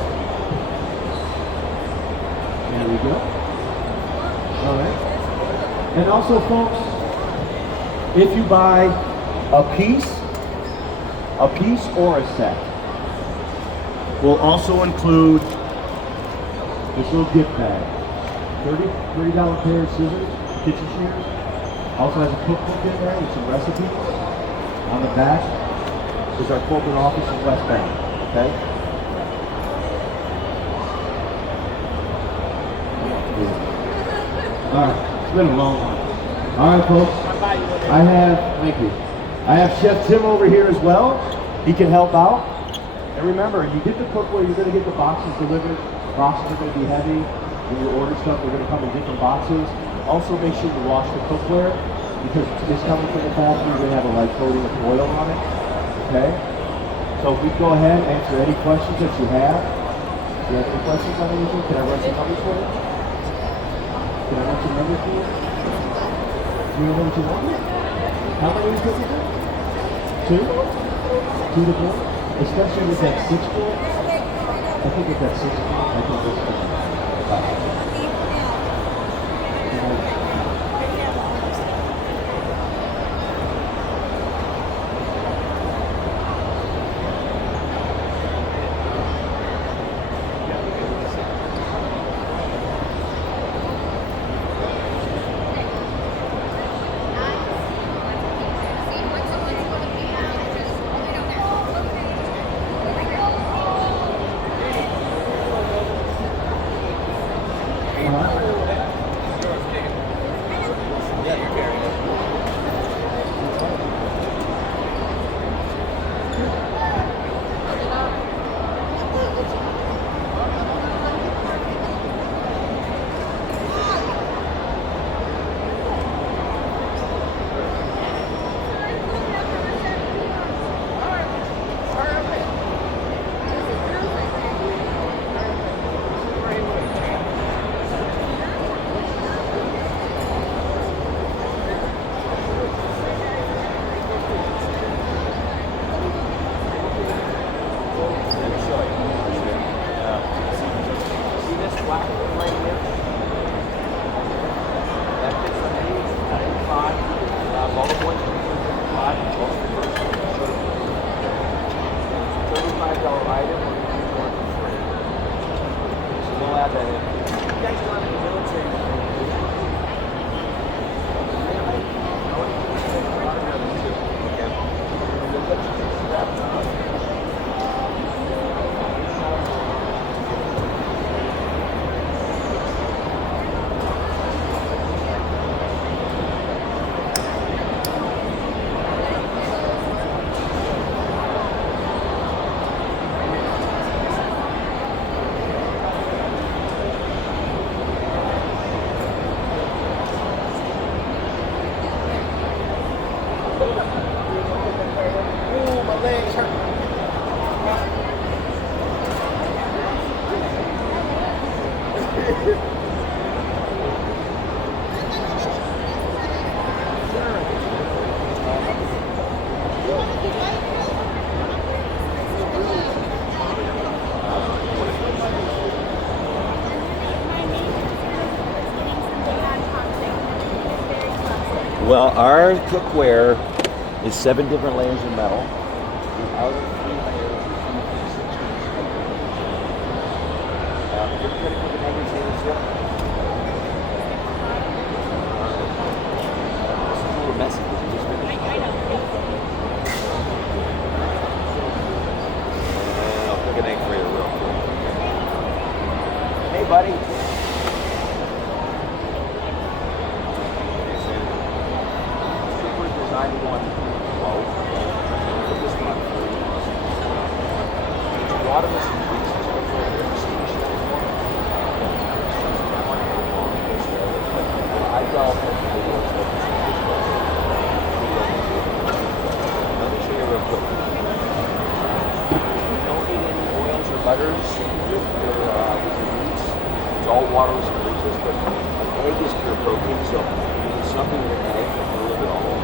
There we go. All right. And also, folks, if you buy a piece or a set, we'll also include this little gift bag. $30 pair of scissors, kitchen shears. Also has a cookbook in there with some recipes. On the back is our corporate office in West Bank. Okay? Alright, it's been a long one. Alright, folks. Thank you. I have Chef Tim over here as well. He can help out. And remember, you get the cookware, you're going to get the boxes delivered. Boxes are going to be heavy. When you order stuff, they're going to come in different boxes. Also, make sure you wash the cookware, because it's coming from the factory. You're going to have a light coating of oil on it. Okay? So if we go ahead and answer any questions that you have. Do you have any questions on anything? Can I run some numbers for you? Can I run some numbers for you? Do you know what you want? How many are you cooking? 2? 2 to 4? Especially with that 6-quart. I think with that 6-quart, I think this is Well, our cookware is 7 different layers of metal. The outer 3 layers is 6 You're going to cook an egg and potato soup? This is a little messy because you just finished. And I'll cook an egg for you real quick. Hey, buddy. Super designed to go on butters, it's all water solutions, but an egg is pure protein, so it's something with an egg, a little bit of all.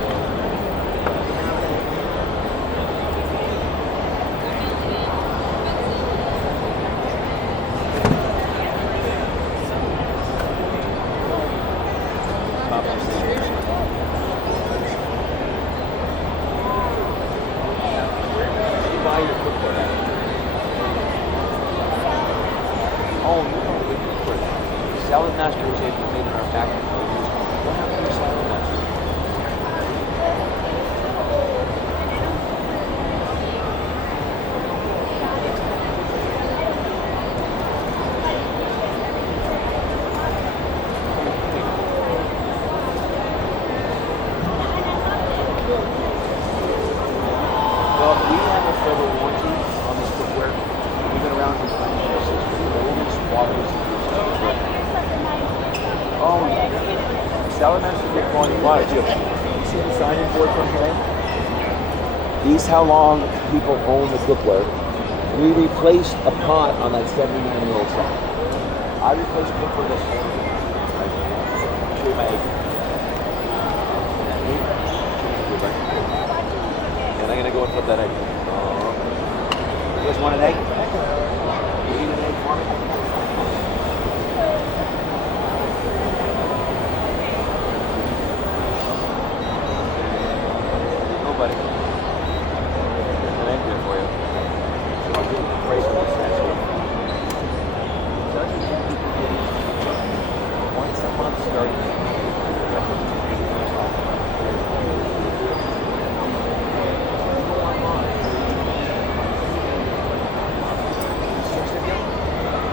Salad master was able to make in our factory. What happened to salad master? Well, we have a federal warranty on this cookware. We've been around since 1906. The oldest waters. Oh, Salad Master good quality water too. You see the sign-in board from today? These how long people own the cookware. We replaced a pot on that 79-year-old sign. I replaced cookware this morning. Show you my egg. And I'm gonna go and flip that egg. You guys want an egg? You need an egg for me? Buddy. There's an egg there for you. So I'll give you the price of this actually. Once a month starting.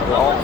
They're all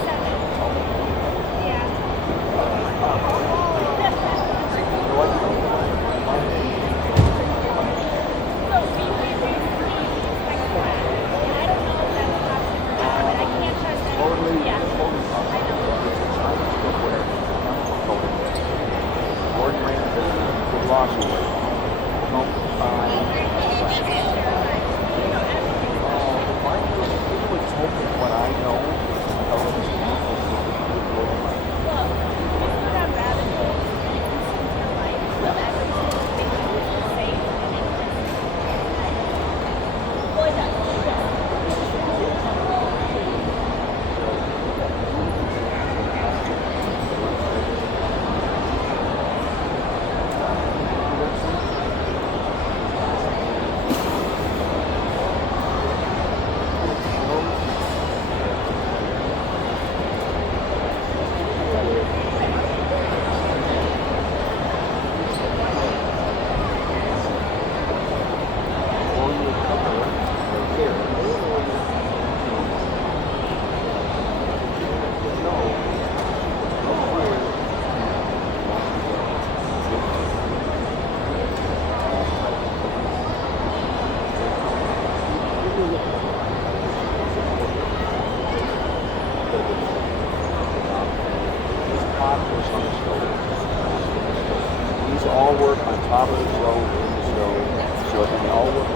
These all work on top of the stove, in the stove, so they all work on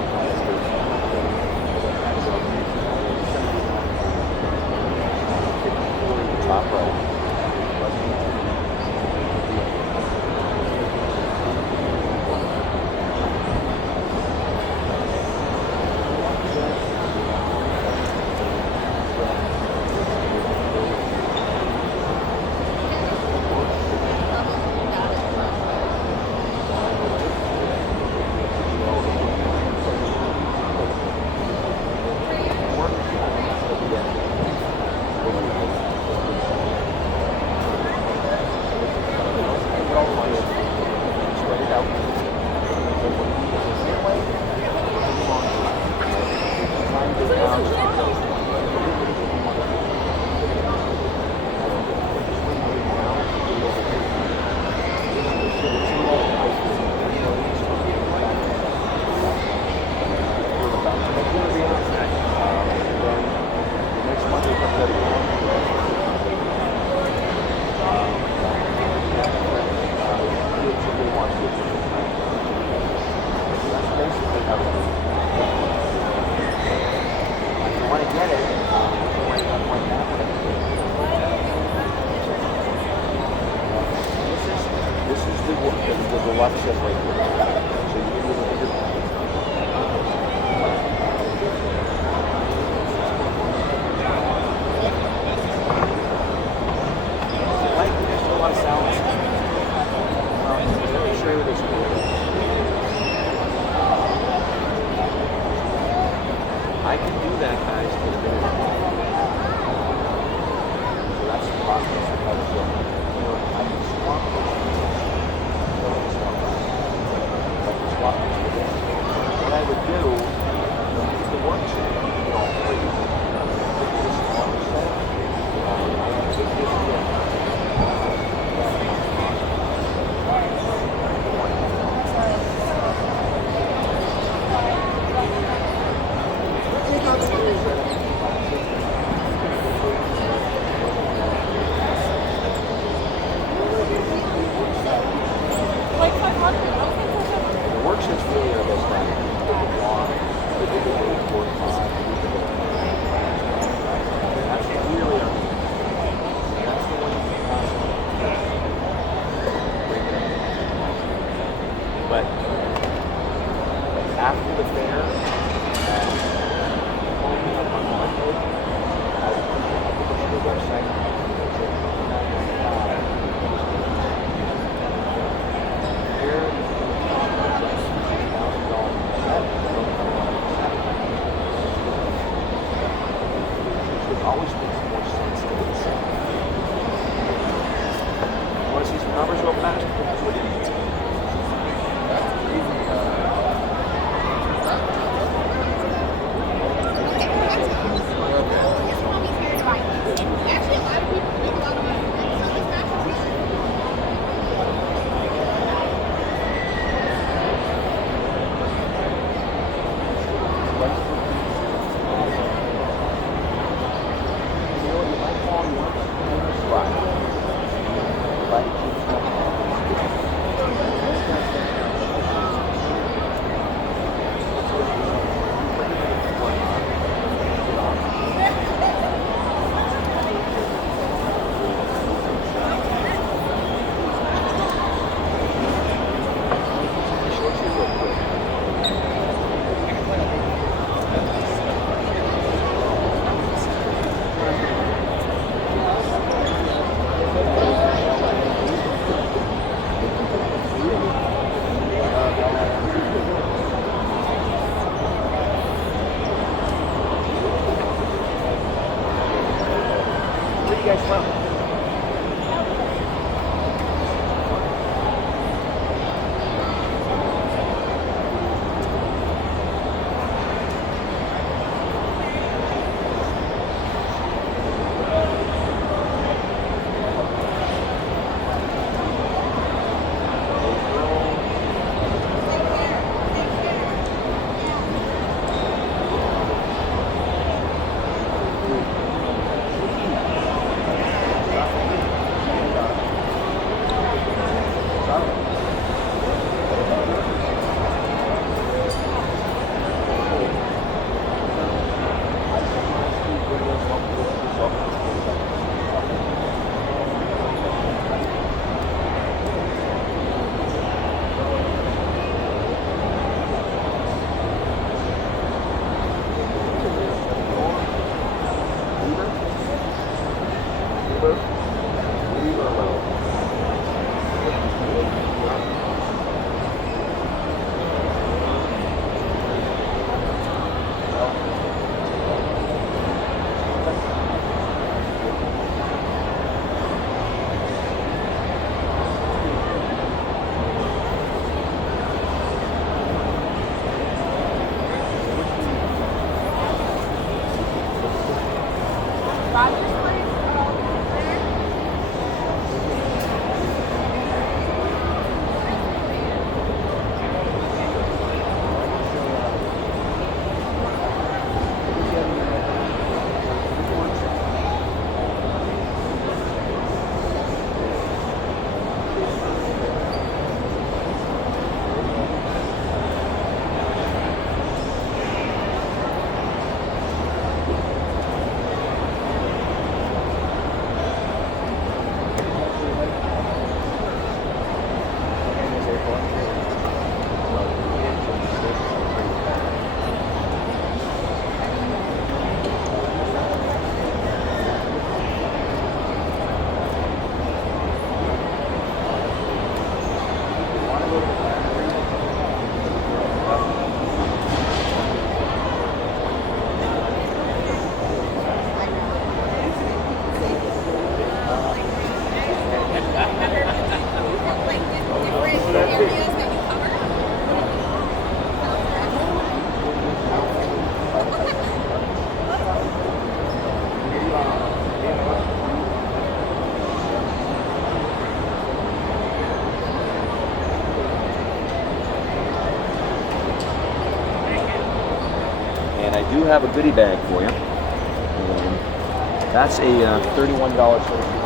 the top right. left shift right here. So you can do the bigger like, there's a lot of sounds. Let me show you this board. I can do that, guys, for the video. So that's the process of how to do it. I can swap this. Swap this with this. What I would do is the worksheet, free. This one set. I would take this here. The worksheet's really our best friend. That's really our that's the one you can bring it up. But after the fair, calling me up on Monday, I will push the website. Always makes more sense to me. Want to see some numbers real fast? do have a goodie bag for you. And that's a $31 sort of.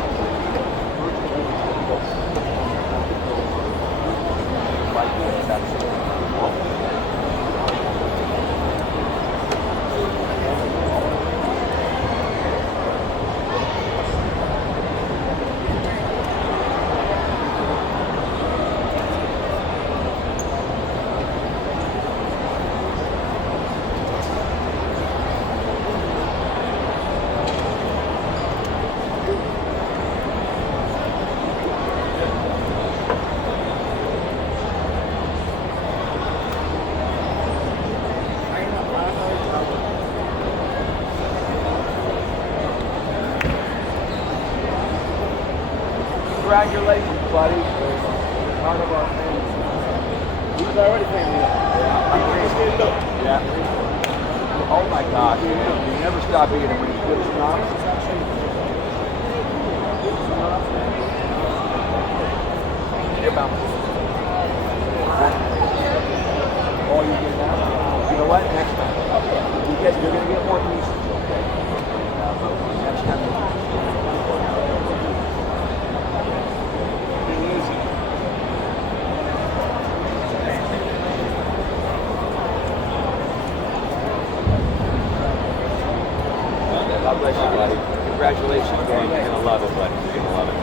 Congratulations, buddy. Part of our family. He's already paying me. Yeah. Oh my gosh. You never stop eating when you get stuff. You're about all you get now. You know what? Next time. You're going to get more pieces, okay? Next time. God bless you, buddy. Congratulations, gang. You're gonna love it, buddy. You're gonna love it.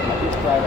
I just tried